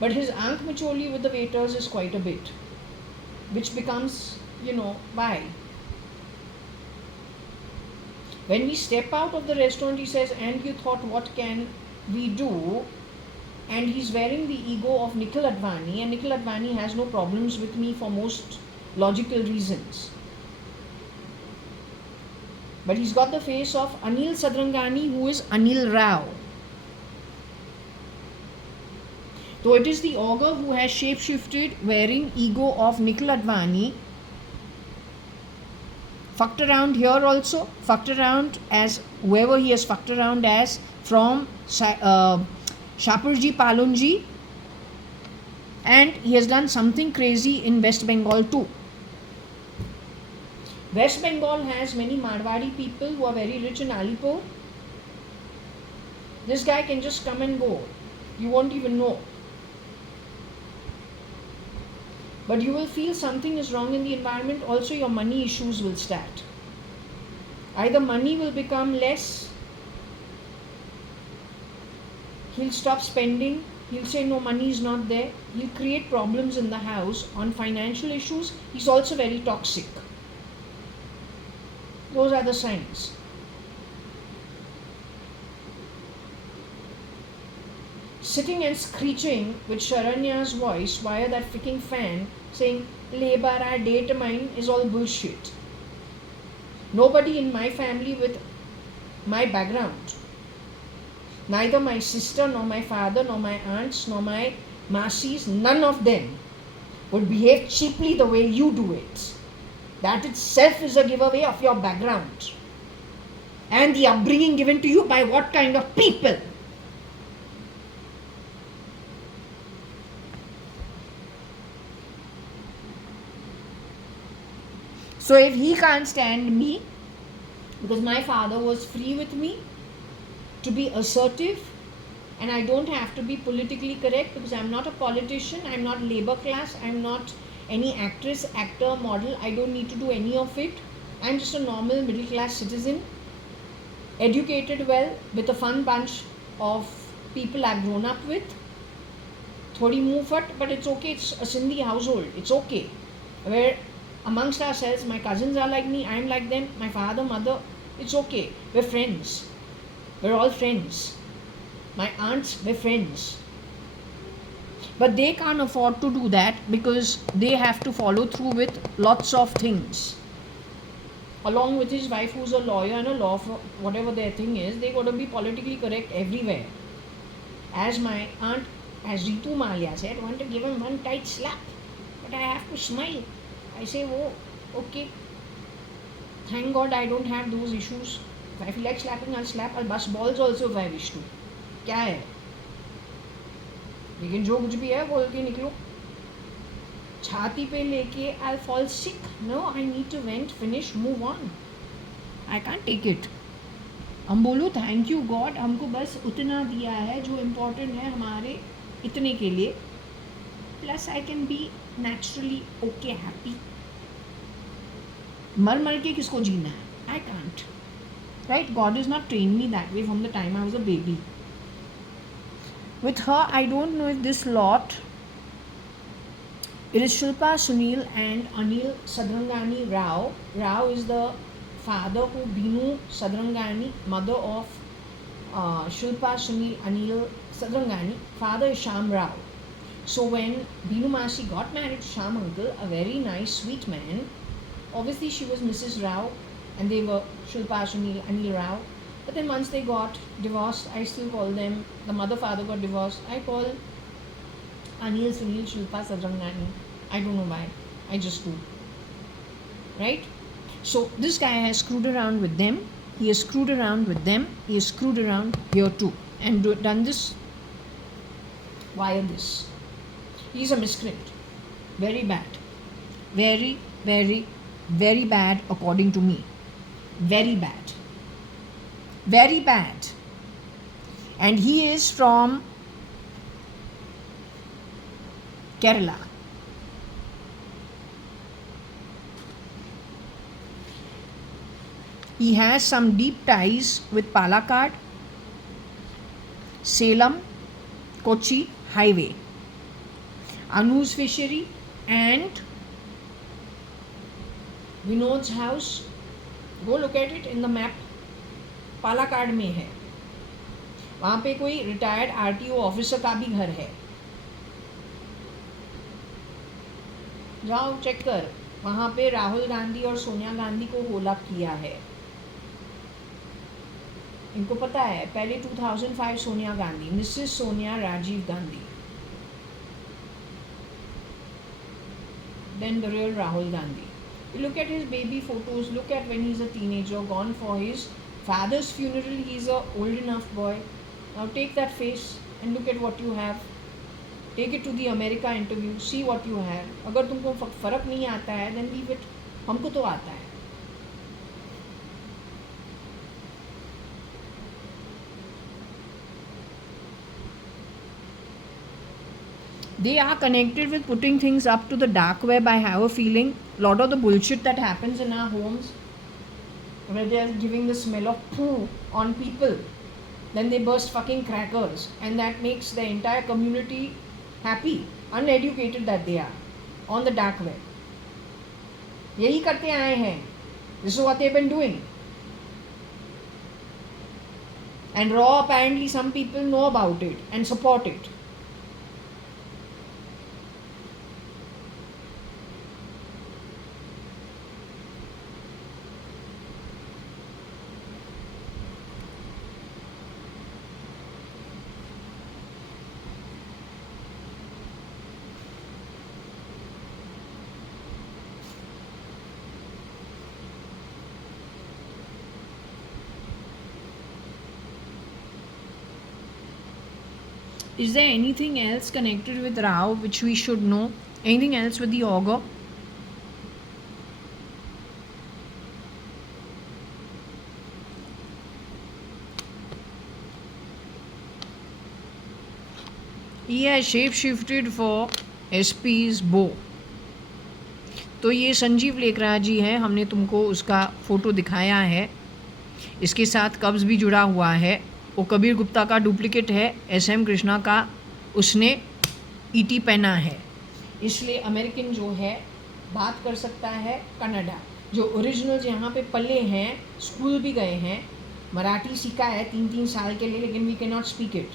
But his Aankh Micholi with the waiters is quite a bit, which becomes, why? When we step out of the restaurant, he says, and you thought, what can we do? And he's wearing the ego of Nikhil Advani, and Nikhil Advani has no problems with me for most logical reasons. But he's got the face of Anil Sadrangani, who is Anil Rao. So it is the ogre who has shape-shifted, wearing ego of Nikhil Advani. Fucked around here also, fucked around as whoever he has fucked around as from Shaparji Palunji, and he has done something crazy in West Bengal too. West Bengal has many Marwari people who are very rich in Alipur. This guy can just come and go. You won't even know. But you will feel something is wrong in the environment. Also, your money issues will start. Either money will become less, he'll stop spending, he'll say no, money is not there, he'll create problems in the house. On financial issues, he's also very toxic. Those are the signs. Sitting and screeching with Sharanya's voice via that freaking fan, saying, Lebara date mine is all bullshit. Nobody in my family with my background, neither my sister, nor my father, nor my aunts, nor my masis, none of them would behave cheaply the way you do it. That itself is a giveaway of your background and the upbringing given to you by what kind of people. So if he can't stand me, because my father was free with me to be assertive, and I don't have to be politically correct because I'm not a politician, I'm not labor class, I'm not any actress, actor, model, I don't need to do any of it. I'm just a normal middle class citizen, educated well, with a fun bunch of people I've grown up with. Thodi muh fat, but it's okay, it's a Sindhi household, it's okay. Where amongst ourselves, my cousins are like me, I'm like them, my father, mother, it's okay. We're friends. We're all friends. My aunts, we're friends. But they can't afford to do that because they have to follow through with lots of things. Along with his wife, who's a lawyer and a law for whatever their thing is, they got to be politically correct everywhere. As my aunt, as Ritu Malia said, I want to give him one tight slap, but I have to smile. I say, oh, okay. Thank God I don't have those issues. If I feel like slapping, I'll slap. I'll bust balls also if I wish to. क्या है? लेकिन जो कुछ भी है बोल के निकलो. छाती पे लेके I'll fall sick. No, I need to vent, finish, move on. I can't take it. हम बोलो थैंक यू गॉड, हमको बस उतना दिया है जो इम्पोर्टेंट है हमारे इतने के लिए. Plus I can be naturally okay happy. मर के किसको जीना है? I can't. Right? God has not trained me that way from the time I was a baby. With her, I don't know if this lot, it is Shilpa Sunil and Anil Sadrangani Rao. Rao is the father who Binu Sadrangani, mother of Shilpa Sunil Anil Sadrangani. Father is Sham Rao. So when Binu Masi got married to Sham uncle, a very nice, sweet man, obviously she was Mrs. Rao, and they were Shilpa Sunil Anil Rao. But then once they got divorced, I still call them, the mother-father got divorced, I call Anil Sunil Shilpa Sadrangani. I don't know why, I just do. Right? So this guy has screwed around with them, he has screwed around with them, he has screwed around here too, and done this via this. He's a miscreant. Very bad. Very, very, very bad according to me. Very bad. Very bad. and he is from Kerala. He has some deep ties with Palakkad, Salem, Kochi highway, Anu's fishery, and Vinod's house. Go look at it in the map. Palakkad में है. वहाँ पे कोई retired RTO officer का भी घर है. जाओ चेक कर. वहाँ पे राहुल गांधी और सोनिया गांधी को होल्ड किया है. इनको पता है. पहले 2005 Sonia Gandhi, Mrs Sonia Rajiv Gandhi, then the real Rahul Gandhi. You look at his baby photos, look at when he's a teenager, gone for his father's funeral, he's a old enough boy. Now take that face and look at what you have. Take it to the America interview, see what you have. अगर तुमको फ़र्क नहीं आता है, then leave it. हमको तो आता है. They are connected with putting things up to the dark web. I have a feeling a lot of the bullshit that happens in our homes, where they are giving the smell of poo on people, then they burst fucking crackers, and that makes the entire community happy, uneducated that they are, on the dark web. यही करते आए हैं. This is what they've been doing. And raw, apparently some people know about it and support it. Is there anything else connected with Rao which we should know? Anything else with the augur? He has shape-shifted for SP's bow. तो ये संजीव लेकरा जी है. हमने तुमको उसका photo दिखाया है. इसके साथ कब्ज़ भी जुड़ा हुआ है. वो कबीर गुप्ता का डुप्लीकेट है. SM कृष्णा का उसने ET पहना है. इसलिए अमेरिकन जो है बात कर सकता है कनाडा. जो ओरिजिनल्स यहाँ पे पले हैं, स्कूल भी गए हैं, मराठी सीखा है 3-3 साल के लिए, लेकिन we can not speak it.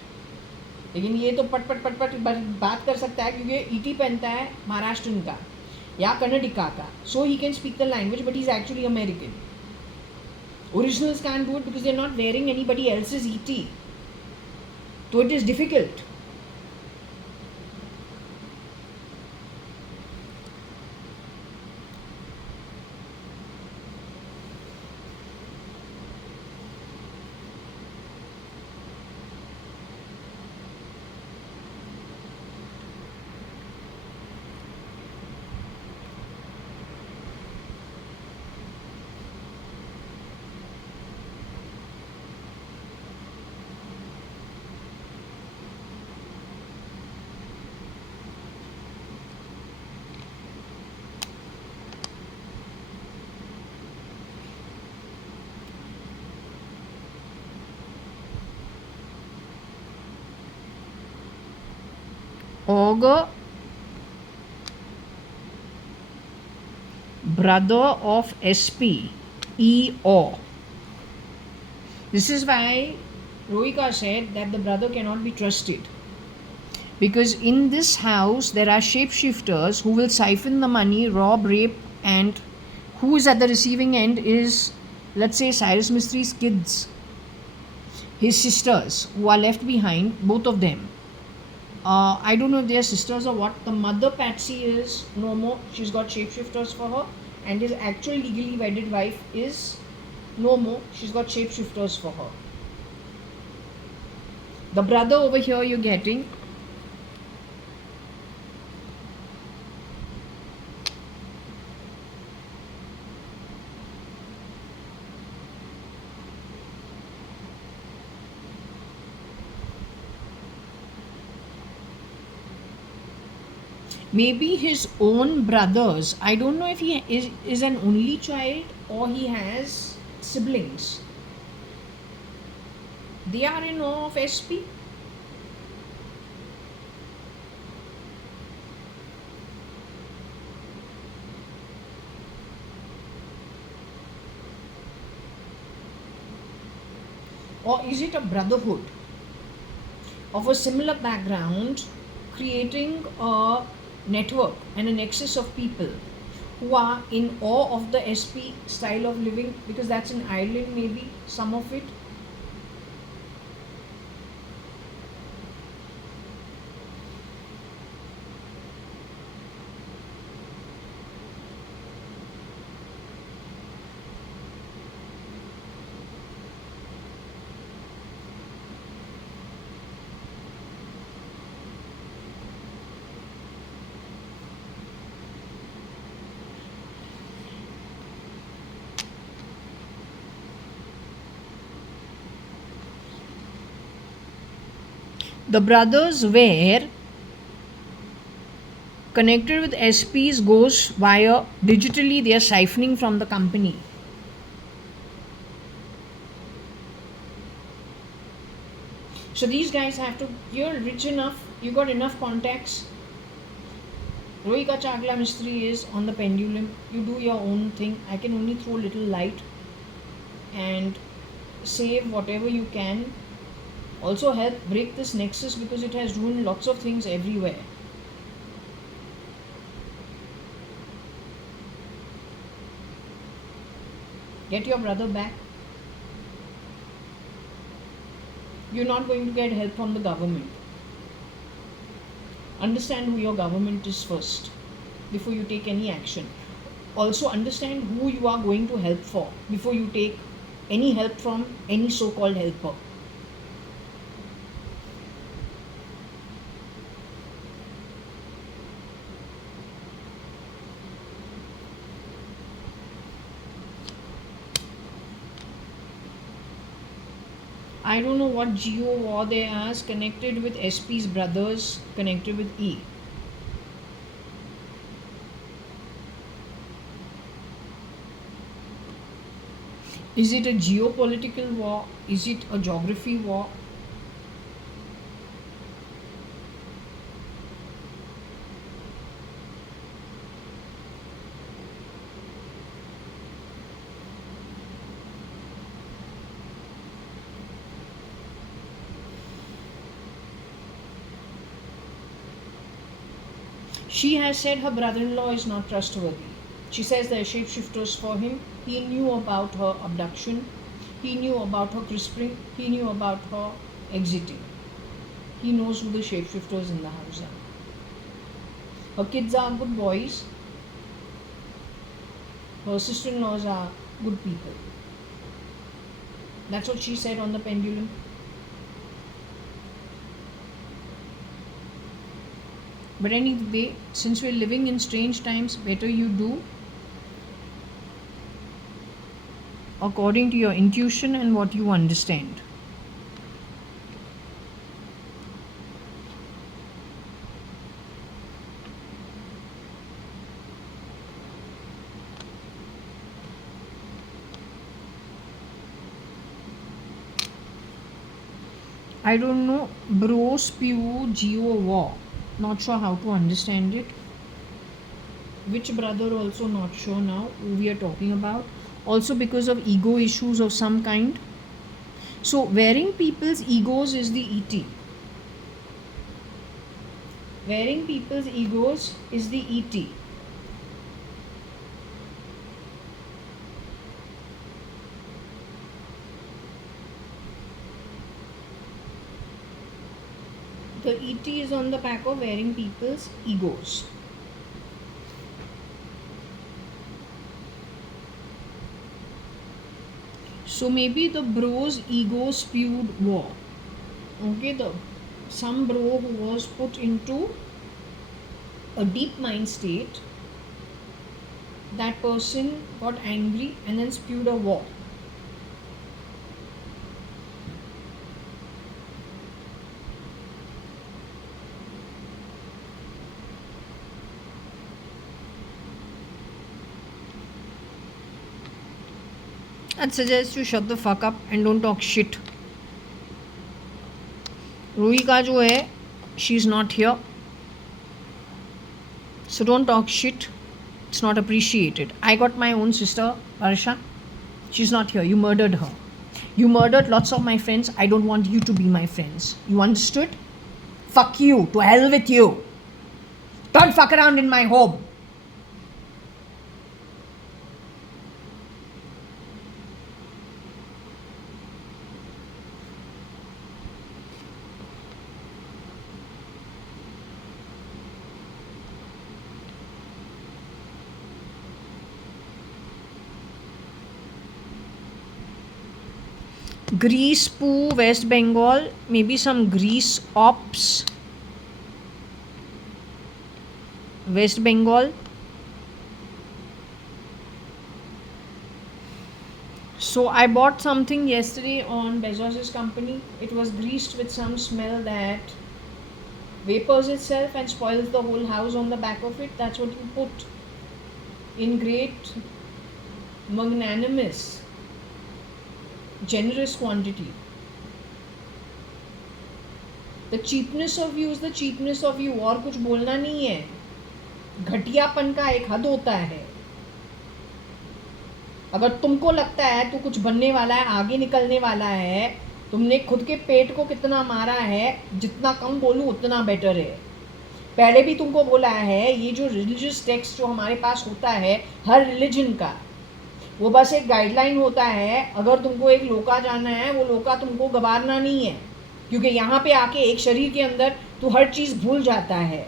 लेकिन ये तो पट पट पट पट बात कर सकता है क्योंकि ET पहनता है महाराष्ट्रन का या कन्नडिका का. So he can speak the language, but he is actually American. Originals can't do it because they're not wearing anybody else's ET. So it is difficult. Augur, brother of SP, E-O. This is why Rohika said that the brother cannot be trusted. Because in this house there are shapeshifters who will siphon the money, rob, rape, and who is at the receiving end is, let's say, Cyrus Mistri's kids, his sisters who are left behind, both of them. I don't know if they are sisters or what. The mother, Patsy, is no more. She's got shapeshifters for her. And his actual legally wedded wife is no more. She's got shapeshifters for her. The brother over here you're getting, Maybe his own brothers. I don't know if he is an only child or he has siblings. They are in awe of SP. Or is it a brotherhood of a similar background creating a network and a nexus of people who are in awe of the SP style of living, because that's in Ireland, maybe some of it. The brothers were connected with SPs goes via digitally, they are siphoning from the company. So these guys have to, you're rich enough, you got enough contacts. Rohika Chagla Mistry is on the pendulum. You do your own thing. I can only throw little light and save whatever you can. Also help break this nexus because it has ruined lots of things everywhere. Get your brother back. You're not going to get help from the government. Understand who your government is first before you take any action. Also understand who you are going to help for before you take any help from any so-called helper. I don't know what geo war they are, connected with SP's brothers, connected with E. Is it a geopolitical war? Is it a geography war? She has said her brother-in-law is not trustworthy. She says there are shapeshifters for him. He knew about her abduction. He knew about her crisping. He knew about her exiting. He knows who the shapeshifters in the house are. Her kids are good boys. Her sister-in-laws are good people. That's what she said on the pendulum. But anyway, since we're living in strange times, better you do according to your intuition and what you understand. I don't know, bro spew geo war. Not sure how to understand it. Which brother also not sure now who we are talking about. Also because of ego issues of some kind. So wearing people's egos is the ET. Wearing people's egos is the ET. The ET is on the back of wearing people's egos. So maybe the bro's ego spewed war. Okay, some bro who was put into a deep mind state, that person got angry and then spewed a war. I'd suggest you shut the fuck up and don't talk shit. Ruhi का जो है, she's not here. So don't talk shit. It's not appreciated. I got my own sister, Varsha. She's not here. You murdered her. You murdered lots of my friends. I don't want you to be my friends. You understood? Fuck you. To hell with you. Don't fuck around in my home. Grease poo, West Bengal. Maybe some grease ops. West Bengal. So I bought something yesterday on Bezos's company. It was greased with some smell that vapors itself and spoils the whole house on the back of it. That's what you put in great magnanimous generous quantity. The cheapness of you is the cheapness of you. और कुछ बोलना नहीं है. घटियापन का एक हद होता है. अगर तुमको लगता है तो कुछ बनने वाला है, आगे निकलने वाला है, तुमने खुद के पेट को कितना मारा है, जितना कम बोलूँ उतना बेटर है. पहले भी तुमको बोला है, ये जो रिलीजियस टेक्स्ट जो हमारे पास होता है हर रिलीजन का, वो बस एक गाइडलाइन होता है. अगर तुमको एक लोका जाना है, वो लोका तुमको गवारना नहीं है, क्योंकि यहाँ पे आके एक शरीर के अंदर तू हर चीज़ भूल जाता है.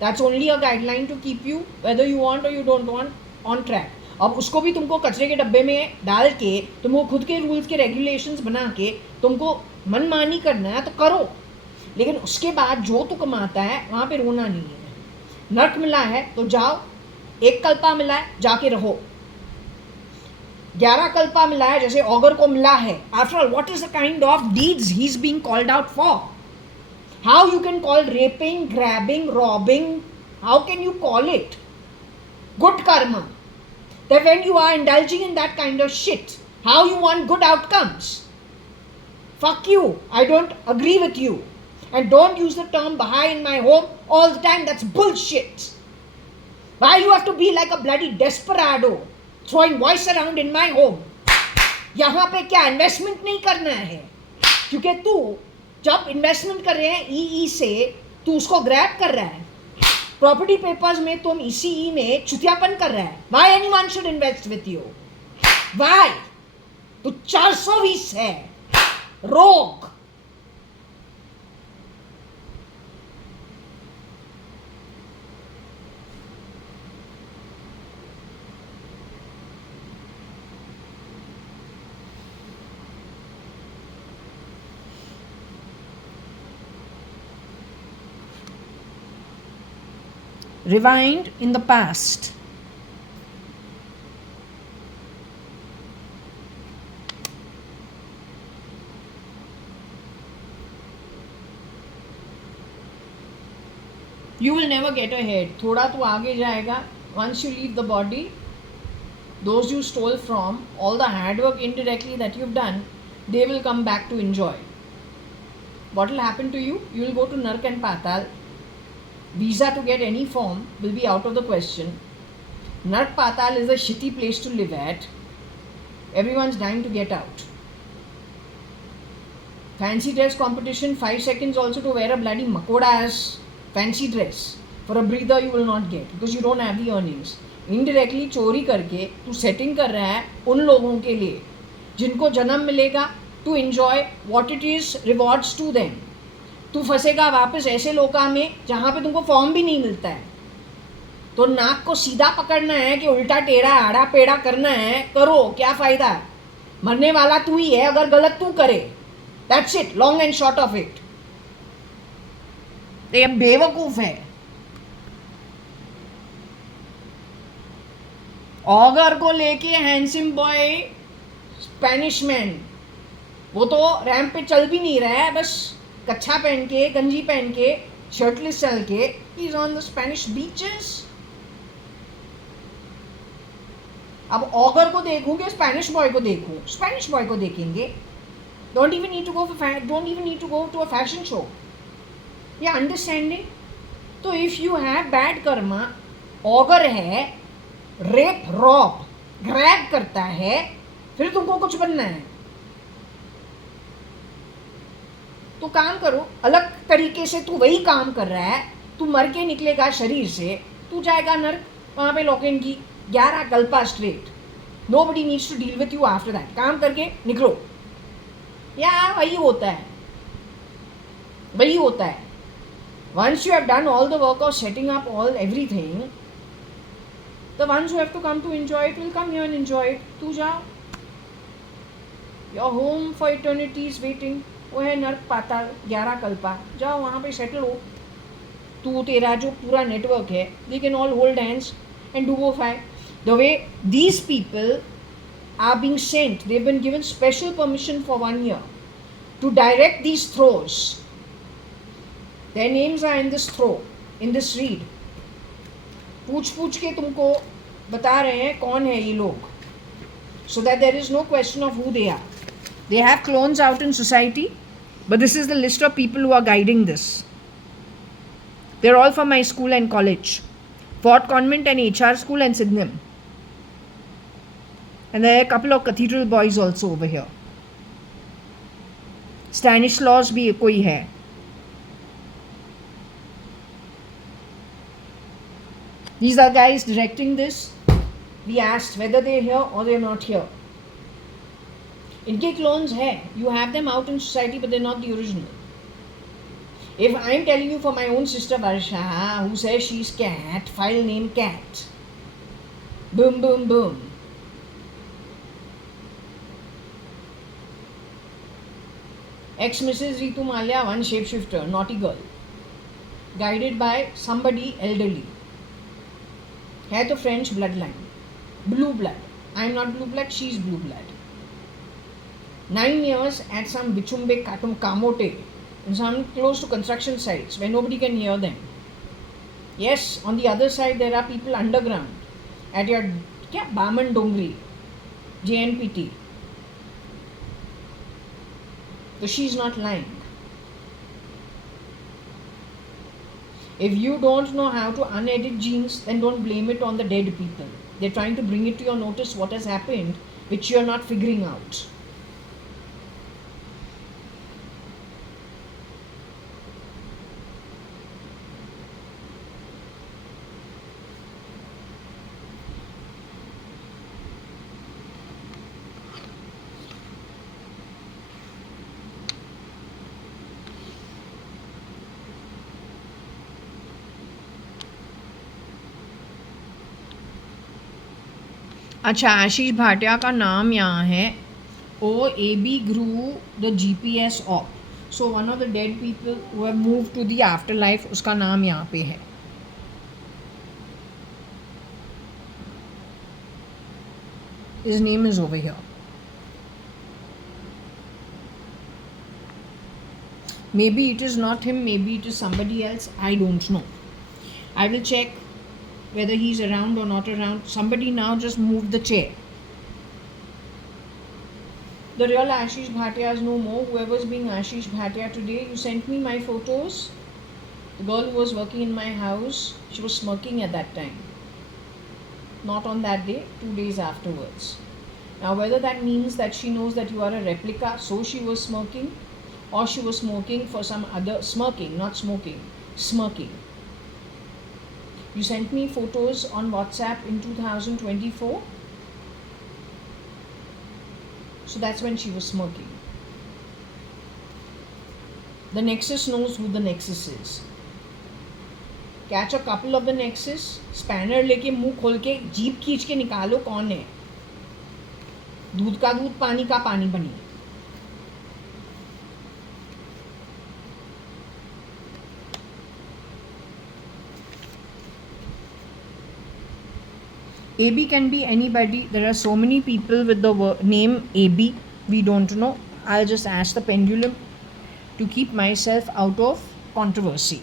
That's only a guideline to keep you whether you want और you don't want on track. अब उसको भी तुमको कचरे के डब्बे में डाल के तुमको खुद के रूल्स के रेगुलेशंस बना के तुमको मनमानी करना है तो करो, लेकिन उसके बाद जो तू कमाता है वहाँ पे रोना नहीं है. नर्क मिला है तो जाओ, एक कल्पा मिला है जाके रहो, 11 कल्पा मिला है जैसे ऑगर को मिला है. After all what is the kind of deeds he is being called out for? How you can call rapping, grabbing, robbing, how can you call it good Karma? That when you are indulging in that kind of shit, how you want good outcomes? Fuck you. I don't agree with you. And don't use the term Baha'i in my home all the time. That's bullshit. Why you have to be like a bloody desperado throwing voice around in my home? यहाँ पे क्या investment नहीं करना है? क्योंकि तू जब investment कर रहे हैं ई से, तू उसको ग्रैब कर रहा है. प्रॉपर्टी पेपर्स में तुम ECE में चुतियापन कर रहा है. Why anyone should invest with you? Why? तो 420 है रोग. Rewind in the past. You will never get ahead. थोड़ा तो आगे जाएगा. Once you leave the body, those you stole from, all the hard work indirectly that you've done, they will come back to enjoy. What will happen to you? You will go to Nark and Patal. Visa to get any form will be out of the question. Nark Patal is a shitty place to live at. Everyone's dying to get out. Fancy dress competition, 5 seconds also to wear a bloody makoda ass fancy dress. For a breather you will not get because you don't have the earnings. Indirectly चोरी करके तू setting कर रहा है उन लोगों के लिए जिनको जन्म मिलेगा to enjoy what it is rewards to them. तू फंसेगा वापस ऐसे लोका में जहाँ पे तुमको फॉर्म भी नहीं मिलता है. तो नाक को सीधा पकड़ना है कि उल्टा टेढ़ा आड़ा पेड़ा करना है, करो, क्या फ़ायदा? मरने वाला तू ही है अगर गलत तू करे. That's it, long and short of it. ये बेवकूफ़ है. ऑगर को लेके हैंडसम बॉय स्पेनिश मैन, वो तो रैंप पे चल भी नहीं रहा है, बस कच्छा पहन के, गंजी पहन के, शर्टलेस चल के. He is on the Spanish beaches. अब ऑगर को देखूं कि स्पेनिश बॉय को देखूं? स्पेनिश बॉय को देखेंगे. Don't even need to go to a fashion show. Yeah, understanding? तो if you have bad karma, auger है, रेप रॉप ग्रैब करता है, फिर तुमको कुछ बनना है तो काम करो. अलग तरीके से तू वही काम कर रहा है, तू मर के निकलेगा शरीर से, तू जाएगा नर्क, वहाँ पे लॉक इन की 11 Kalpa straight. Nobody needs to deal with you after that. काम करके निकलो. या वही होता है, वही होता है. Once you have done all the work of setting up everything, the ones who have to come to enjoy it will come here and enjoy it. तू जाओ. Your home for eternity is waiting. वो है नर्क पाताल 11 कल्पा. जाओ वहाँ पे settle हो. तू तेरा जो पूरा नेटवर्क है, they can all hold hands and do वो phi. The way these people are being sent, they've been given special permission for 1 year to direct these throws. Their names are in this throw, in this read. पूछ के तुमको बता रहे हैं कौन है ये लोग, so that there is no question of who they are. They have clones out in society, but this is the list of people who are guiding this. They're all from my school and college, Fort Convent and HR school and Sydenham. And there are a couple of cathedral boys also over here. Stanislaus भी कोई है. These are guys directing this. We asked whether they're here or they're not here. इनके clones है. You have them out in society, but they're not the original. If I'm telling you for my own sister Varsha, who says she's cat, file name cat. Boom, boom, boom. Ex-Mrs. Ritu Malia, one shapeshifter, naughty girl. Guided by somebody elderly. है तो French bloodline. Blue blood. I'm not blue blood, she's blue blood. 9 years at some Bichumbe Katum Kamote, in some close to construction sites where nobody can hear them. Yes, on the other side there are people underground at your Baman Dongri, JNPT. So she's not lying. If you don't know how to unedit genes, then don't blame it on the dead people. They're trying to bring it to your notice what has happened, which you're not figuring out. अच्छा, आशीष भाटिया का नाम यहाँ है OAB grew the GPS op. So one of the dead people who have moved to the afterlife, उसका नाम यहाँ पे है. His name is over here. Maybe it is not him, maybe it is somebody else. I don't know. I will check whether he's around or not around. Somebody now just moved the chair. The real Ashish Bhatia is no more. Whoever's being Ashish Bhatia today, you sent me my photos. The girl who was working in my house, she was smirking at that time. Not on that day, 2 days afterwards. Now whether that means that she knows that you are a replica, so she was smirking, or she was smoking for some other, smirking, not smoking, smirking. You sent me photos on WhatsApp in 2024. So that's when she was smirking. The Nexus knows who the Nexus is. Catch a couple of the Nexus, spanner लेके मुंह खोल के jeep खींच के निकालो कौन है. दूध का दूध, पानी का पानी बनी. AB can be anybody. There are so many people with the name AB. We don't know. I'll just ask the pendulum to keep myself out of controversy.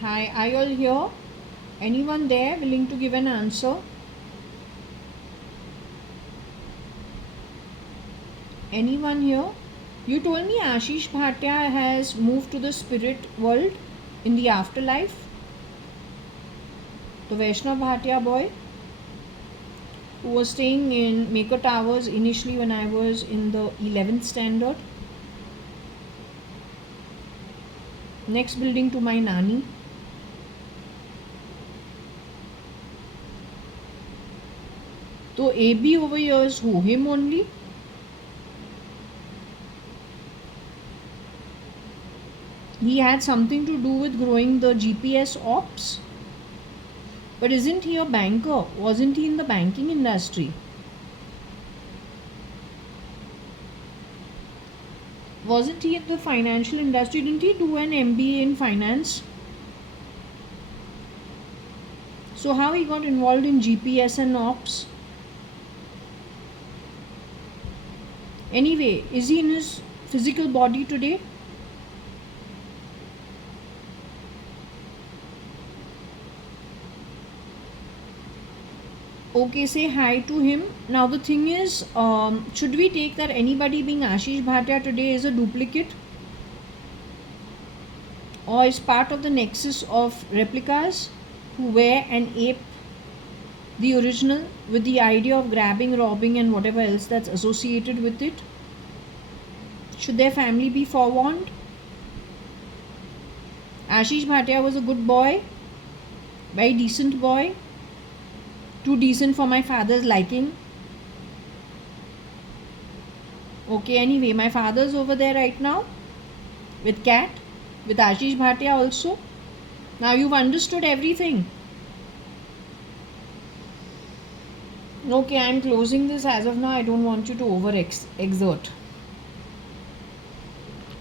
Hi, are you all here? Anyone there willing to give an answer? Anyone here? You told me Ashish Bhatia has moved to the spirit world in the afterlife. The Vaishnav Bhatia boy who was staying in Maker Towers initially when I was in the 11th standard. Next building to my Nani. So AB over here is who? Him only? He had something to do with growing the GPS ops. But isn't he a banker? Wasn't he in the banking industry? Wasn't he in the financial industry? Didn't he do an MBA in finance? So how he got involved in GPS and ops? Anyway, is he in his physical body today? Okay, say hi to him. Now the thing is, should we take that anybody being Ashish Bhatia today is a duplicate? Or is part of the nexus of replicas who wear and ape the original with the idea of grabbing, robbing and whatever else that's associated with it? Should their family be forewarned? Ashish Bhatia was a good boy, very decent boy, too decent for my father's liking. Okay, anyway, my father's over there right now with cat, with Ashish Bhatia also. Now you've understood everything. Okay, I'm closing this as of now. I don't want you to exert.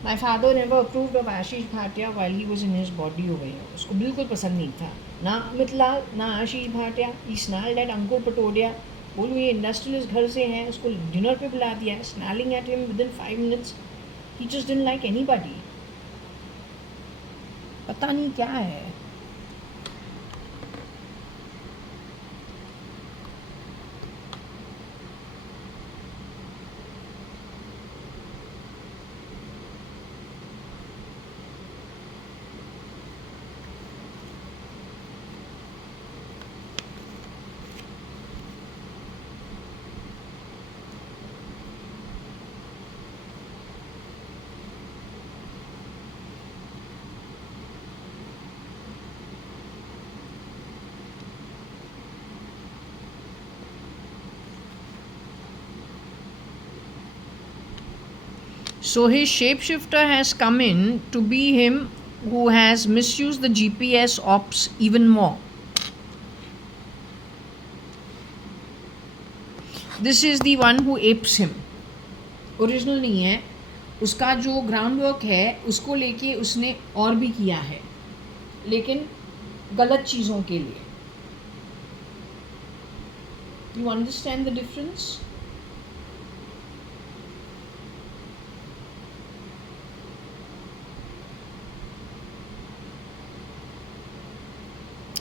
My father never approved of Ashish Bhatia while he was in his body over here. उसको बिल्कुल पसंद नहीं था. ना अमित लाल, ना आशीष Bhatia. He snarled at Ankur Patodia. बोलूँ ये industrialist घर से हैं, उसको डिनर पे बुला दिया. Snarling at him within 5 minutes. He just didn't like anybody. पता नहीं क्या है. So his shapeshifter has come in to be him who has misused the GPS ops even more. This is the one who apes him. Original नहीं है. उसका जो ground work है उसको लेके उसने और भी किया है, लेकिन गलत चीज़ों के लिए. You understand the difference?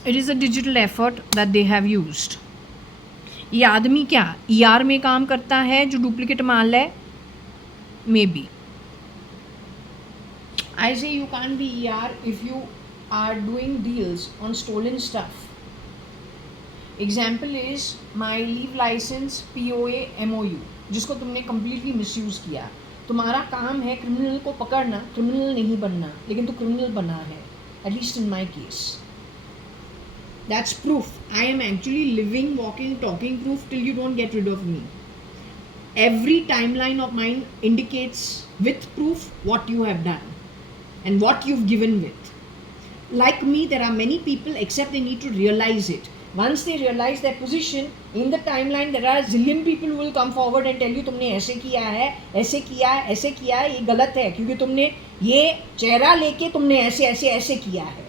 It is a digital effort that they have used. ये आदमी क्या ER में काम करता है जो डुप्लीकेट माल है? Maybe. I say you can't be ER if you are doing deals on stolen stuff. Example is my leave license POA MOU जिसको तुमने completely misuse किया. तुम्हारा काम है क्रिमिनल को पकड़ना, क्रिमिनल नहीं बनना, लेकिन तू क्रिमिनल बना है. At least in my case. That's proof. I am actually living, walking, talking proof till you don't get rid of me. Every timeline of mine indicates with proof what you have done and what you've given with. Like me, there are many people except they need to realize it. Once they realize their position in the timeline, there are a zillion people who will come forward and tell you तुमने ऐसे किया है, ऐसे किया है, ऐसे किया है, ये गलत है क्योंकि तुमने ये चेहरा लेके तुमने ऐसे ऐसे ऐसे किया है.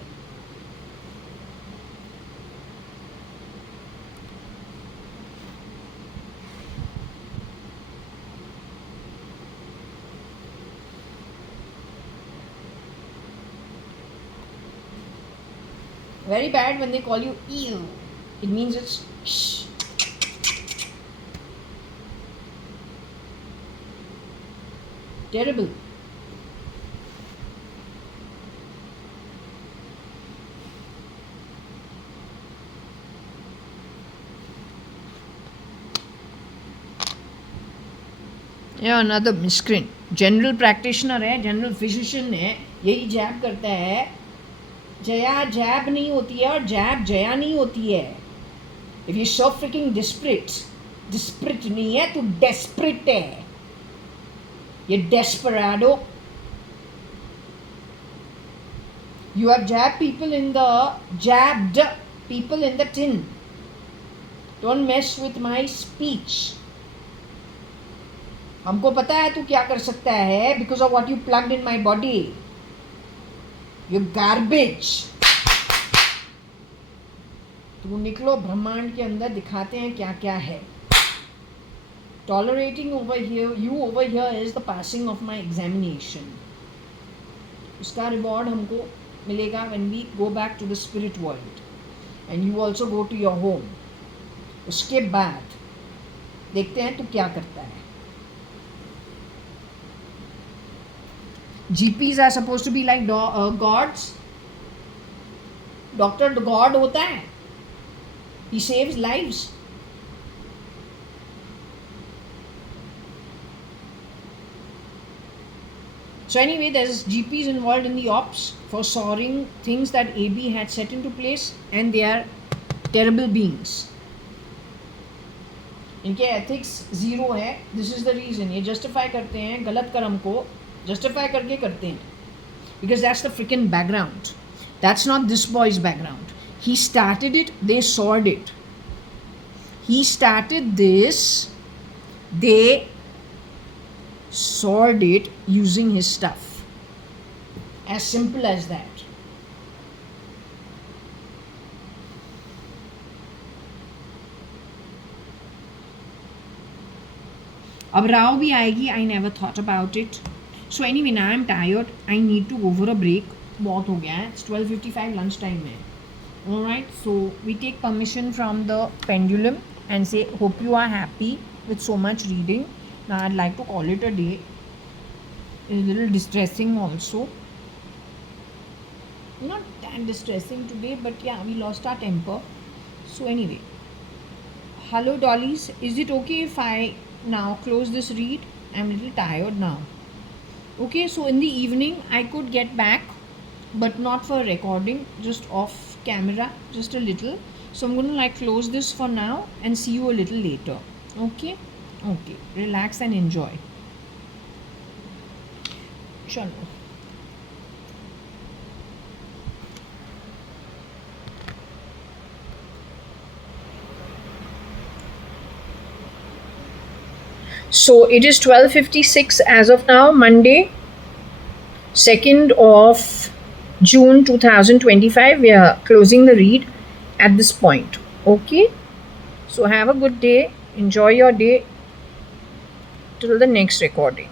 Very bad when they call you ew. It means it's shh. Terrible. Yeah, another miscreant. General practitioner है, जनरल फिजिशियन है, यही जैब करता है. जया जैब नहीं होती है और जैब जया नहीं होती है. If you so fricking desperate नहीं है, तू डेस्परेट है. ये डेस्पराडो. You have jabbed people in the tin. Don't mess with my speech. हमको पता है तू क्या कर सकता है, because of what you plugged in my body. You garbage. तू निकलो ब्रह्मांड के अंदर, दिखाते हैं क्या क्या है. Tolerating you over here is the passing of my examination. उसका रिवॉर्ड हमको मिलेगा when we go back to the spirit world and you also go to your home. उसके बाद देखते हैं तू क्या करता है. GPs are supposed to be like gods. Doctor God होता है. He saves lives. So anyway, there's GPs involved in the ops for soaring things that AB had set into place, and they are terrible beings. इनके ethics zero है. This is the reason. ये justify करते हैं गलत कर्म को, justify करके करते हैं. Because that's the freaking background. That's not this boy's background. He started it, they soared it. He started this, they soared it using his stuff. As simple as that. अब राव भी आएगी. I never thought about it. So anyway, now I'm tired. I need to go for a break. बहुत हो गया है. It's 12:55 lunch time है. Alright, so we take permission from the pendulum and say, hope you are happy with so much reading. Now I'd like to call it a day. It's a little distressing also. Not that distressing today, but yeah, we lost our temper. So anyway, hello dollies. Is it okay if I now close this read? I'm a little tired now. Okay, so in the evening I could get back, but not for recording, just off camera, just a little. So I'm going to like close this for now and see you a little later. Okay, relax and enjoy. Chalo. So it is 12:56 as of now, Monday, 2nd of June 2025. We are closing the read at this point. Okay, so have a good day. Enjoy your day till the next recording.